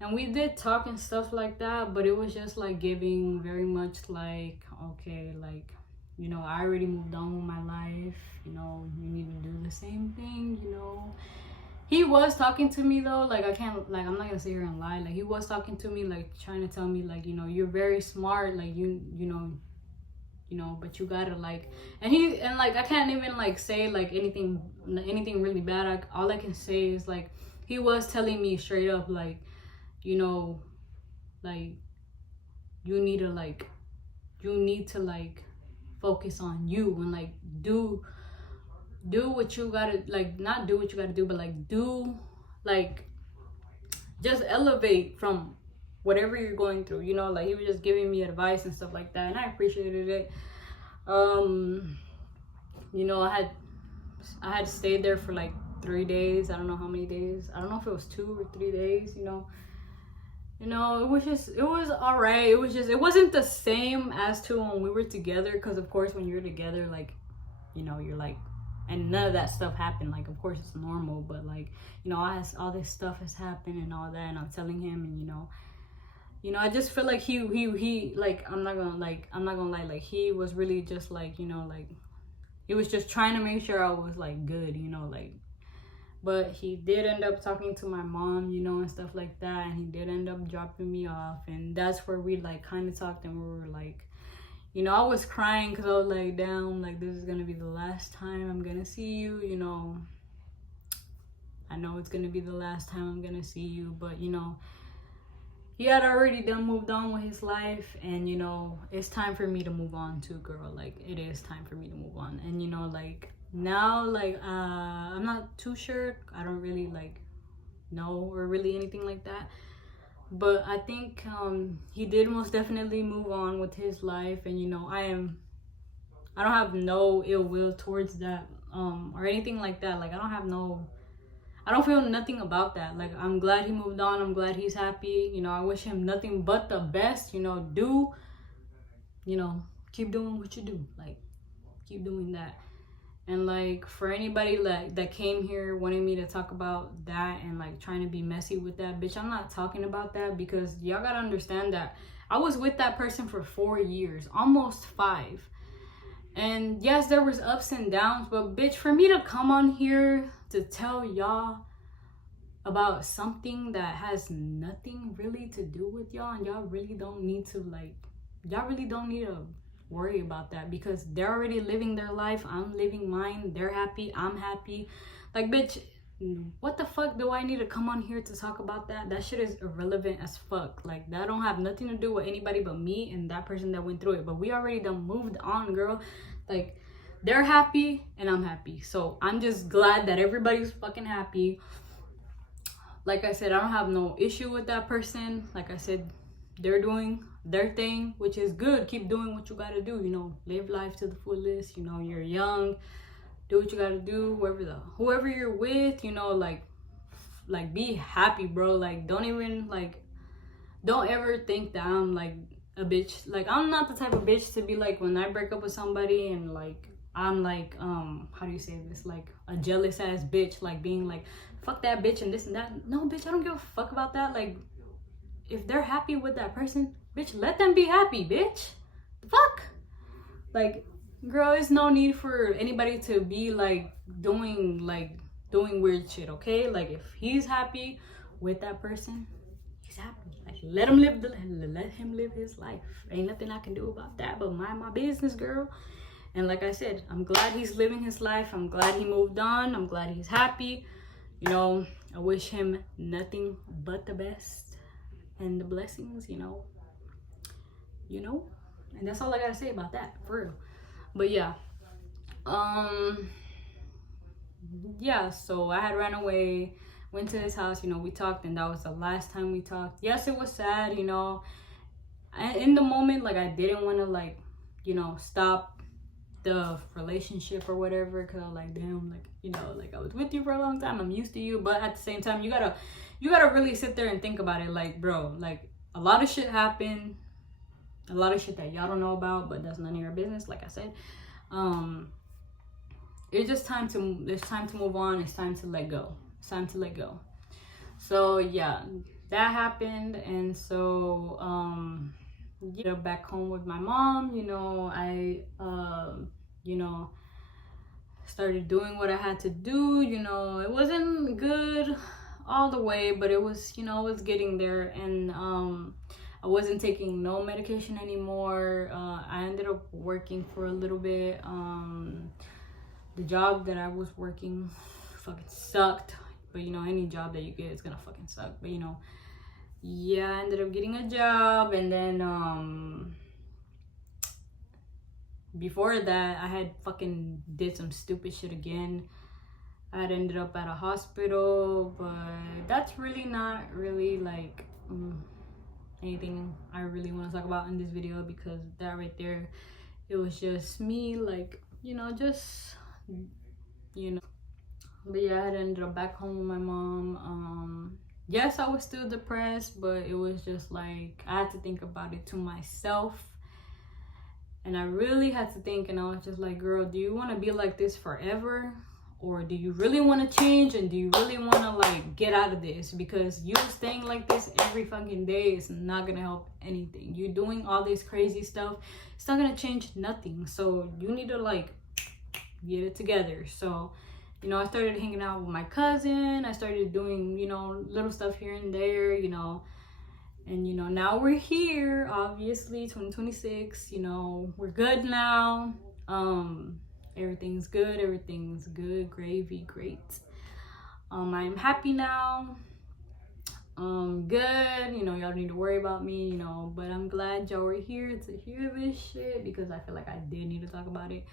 And we did talk and stuff like that, but it was just like giving very much like, okay, like, you know, I already moved on with my life, you know, you need to do the same thing, you know. He was talking to me though, like I can't, like I'm not gonna sit here and lie, like he was talking to me, like trying to tell me like, you know, you're very smart, like you know, but you gotta like, and like I can't even like say like anything really bad. All I can say is like he was telling me straight up like, you know, like you need to like focus on you and like do what you gotta, like not do what you gotta do, but like do, like just elevate from whatever you're going through, you know. Like he was just giving me advice and stuff like that, and I appreciated it. You know, I had stayed there for like 3 days. I don't know how many days. I don't know if it was 2 or 3 days, you know. It was all right. It wasn't the same as to when we were together, because of course when you're together, like, you know, you're like, and none of that stuff happened. Like, of course it's normal, but like, you know, all this stuff has happened and all that, and I'm telling him, and you know, I just feel like he like, I'm not gonna lie, like he was really just like, you know, like he was just trying to make sure I was like good, you know, like. But he did end up talking to my mom, you know, and stuff like that, and he did end up dropping me off, and that's where we like kind of talked, and we were like, you know, I was crying because I was like, damn, like this is gonna be the last time I'm gonna see you, you know. I know it's gonna be the last time I'm gonna see you, but you know, he had already moved on with his life, and you know, it's time for me to move on too, girl. Like it is time for me to move on. And you know, like now, like I'm not too sure, I don't really like know or really anything like that, but I think he did most definitely move on with his life. And you know, I don't have no ill will towards that or anything like that. Like I don't feel nothing about that. Like, I'm glad he moved on. I'm glad he's happy. You know, I wish him nothing but the best. You know, keep doing what you do. Like, keep doing that. And like, for anybody like that came here wanting me to talk about that and like trying to be messy with that, bitch, I'm not talking about that, because y'all gotta understand that I was with that person for 4 years, almost 5. And yes, there was ups and downs, but bitch, for me to come on here to tell y'all about something that has nothing really to do with y'all, and y'all really don't need to worry about that, because they're already living their life. I'm living mine. They're happy. I'm happy. Like, bitch, what the fuck do I need to come on here to talk about that? That shit is irrelevant as fuck. Like, that don't have nothing to do with anybody but me and that person that went through it. But we already done moved on, girl. Like, they're happy and I'm happy. So I'm just glad that everybody's fucking happy. Like I said, I don't have no issue with that person. Like I said, they're doing their thing, which is good. Keep doing what you gotta do, you know, live life to the fullest. You know, you're young, do what you gotta do. Whoever you're with, you know, like be happy, bro. Like, don't ever think that I'm like a bitch. Like, I'm not the type of bitch to be like, when I break up with somebody and like I'm like how do you say this, like a jealous ass bitch, like being like, fuck that bitch and this and that. No, bitch, I don't give a fuck about that. Like, if they're happy with that person, bitch, let them be happy, bitch. The fuck? Like, girl, there's no need for anybody to be like doing weird shit, okay? Like, if he's happy with that person, he's happy. Like, let him live his life. Ain't nothing I can do about that but mind my business, girl. And like I said, I'm glad he's living his life. I'm glad he moved on. I'm glad he's happy. You know, I wish him nothing but the best and the blessings, you know. And that's all I gotta say about that, for real. But yeah, so I had ran away, went to his house, you know, we talked, and that was the last time we talked. Yes, it was sad, you know. In the moment, like, I didn't want to, like, you know, stop the relationship or whatever, because I was like, damn, like, you know, like, I was with you for a long time, I'm used to you. But at the same time, you gotta really sit there and think about it. Like, bro, like, a lot of shit happened, a lot of shit that y'all don't know about, but that's none of your business. Like I said, it's time to move on. It's time to let go. So yeah, that happened. And so back home with my mom, you know, I you know, started doing what I had to do. You know, it wasn't good all the way, but it was, you know, it was getting there. And I wasn't taking no medication anymore. I ended up working for a little bit. The job that I was working fucking sucked, but you know, any job that you get is gonna fucking suck. But you know, yeah, I ended up getting a job, and then before that I had fucking did some stupid shit again. I had ended up at a hospital, but that's really not really like anything I really want to talk about in this video, because that right there, it was just me, like, you know, just, you know. But yeah, I had ended up back home with my mom. Yes, I was still depressed, but it was just like I had to think about it to myself. And I really had to think, and I was just like, girl, do you want to be like this forever? Or do you really want to change, and do you really want to like get out of this? Because you staying like this every fucking day is not gonna help anything. You doing all this crazy stuff, it's not gonna change nothing. So you need to like get it together. So, you know, I started hanging out with my cousin. I started doing, you know, little stuff here and there, you know. And, you know, now we're here, obviously, 2026, you know, we're good now. Everything's good, gravy, great. I'm happy now. Good, you know, y'all don't need to worry about me, you know, but I'm glad y'all were here to hear this shit, because I feel like I did need to talk about it.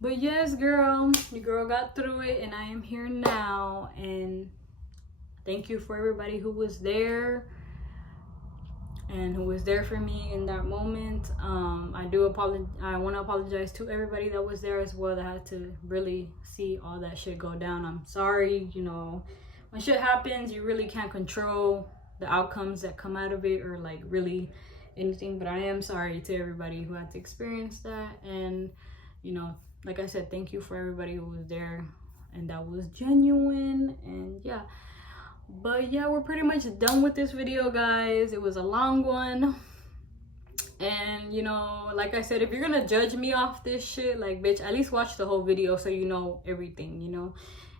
But yes, girl, your girl got through it, and I am here now. And thank you for everybody who was there and who was there for me in that moment. I want to apologize to everybody that was there as well, that had to really see all that shit go down. I'm sorry, you know, when shit happens, you really can't control the outcomes that come out of it, or like really anything. But I am sorry to everybody who had to experience that. And, you know, like I said, thank you for everybody who was there, and that was genuine. And yeah, but yeah, we're pretty much done with this video, guys. It was a long one, and you know, like I said, if you're gonna judge me off this shit, like, bitch, at least watch the whole video so you know everything, you know.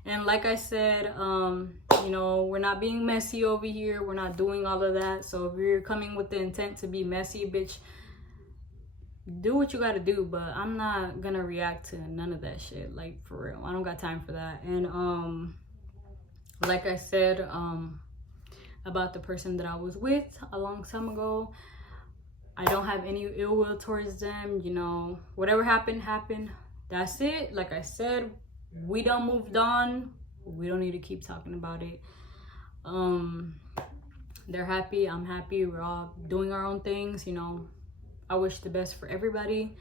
And like I said, you know, we're not being messy over here, we're not doing all of that. So if you're coming with the intent to be messy, bitch, do what you gotta do. But I'm not gonna react to none of that shit, like, for real. I don't got time for that. And like I said, about the person that I was with a long time ago, I don't have any ill will towards them. You know, whatever happened, that's it. Like I said, we done moved on. We don't need to keep talking about it. They're happy, I'm happy, we're all doing our own things, you know. I wish the best for everybody.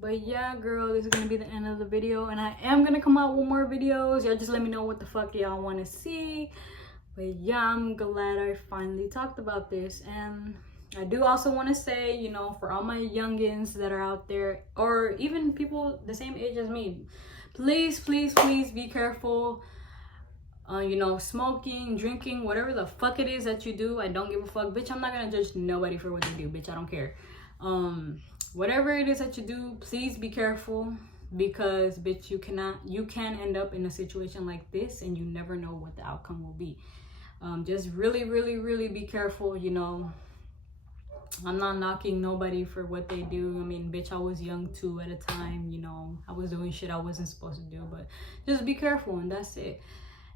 But yeah, girl, this is gonna be the end of the video, and I am gonna come out with more videos. Y'all just let me know what the fuck y'all want to see. But yeah, I'm glad I finally talked about this. And I do also want to say, you know, for all my youngins that are out there, or even people the same age as me, please be careful. You know, smoking, drinking, whatever the fuck it is that you do, I don't give a fuck, bitch. I'm not gonna judge nobody for what they do, bitch. I don't care. Whatever it is that you do, please be careful, because bitch, you can end up in a situation like this, and you never know what the outcome will be. Just really be careful. You know, I'm not knocking nobody for what they do. I mean, bitch, I was young too at a time, you know, I was doing shit I wasn't supposed to do. But just be careful, and that's it.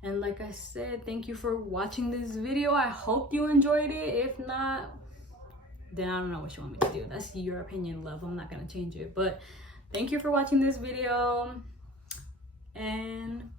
And like I said, thank you for watching this video. I hope you enjoyed it. If not, then I don't know what you want me to do. That's your opinion, love. I'm not gonna change it. But thank you for watching this video, and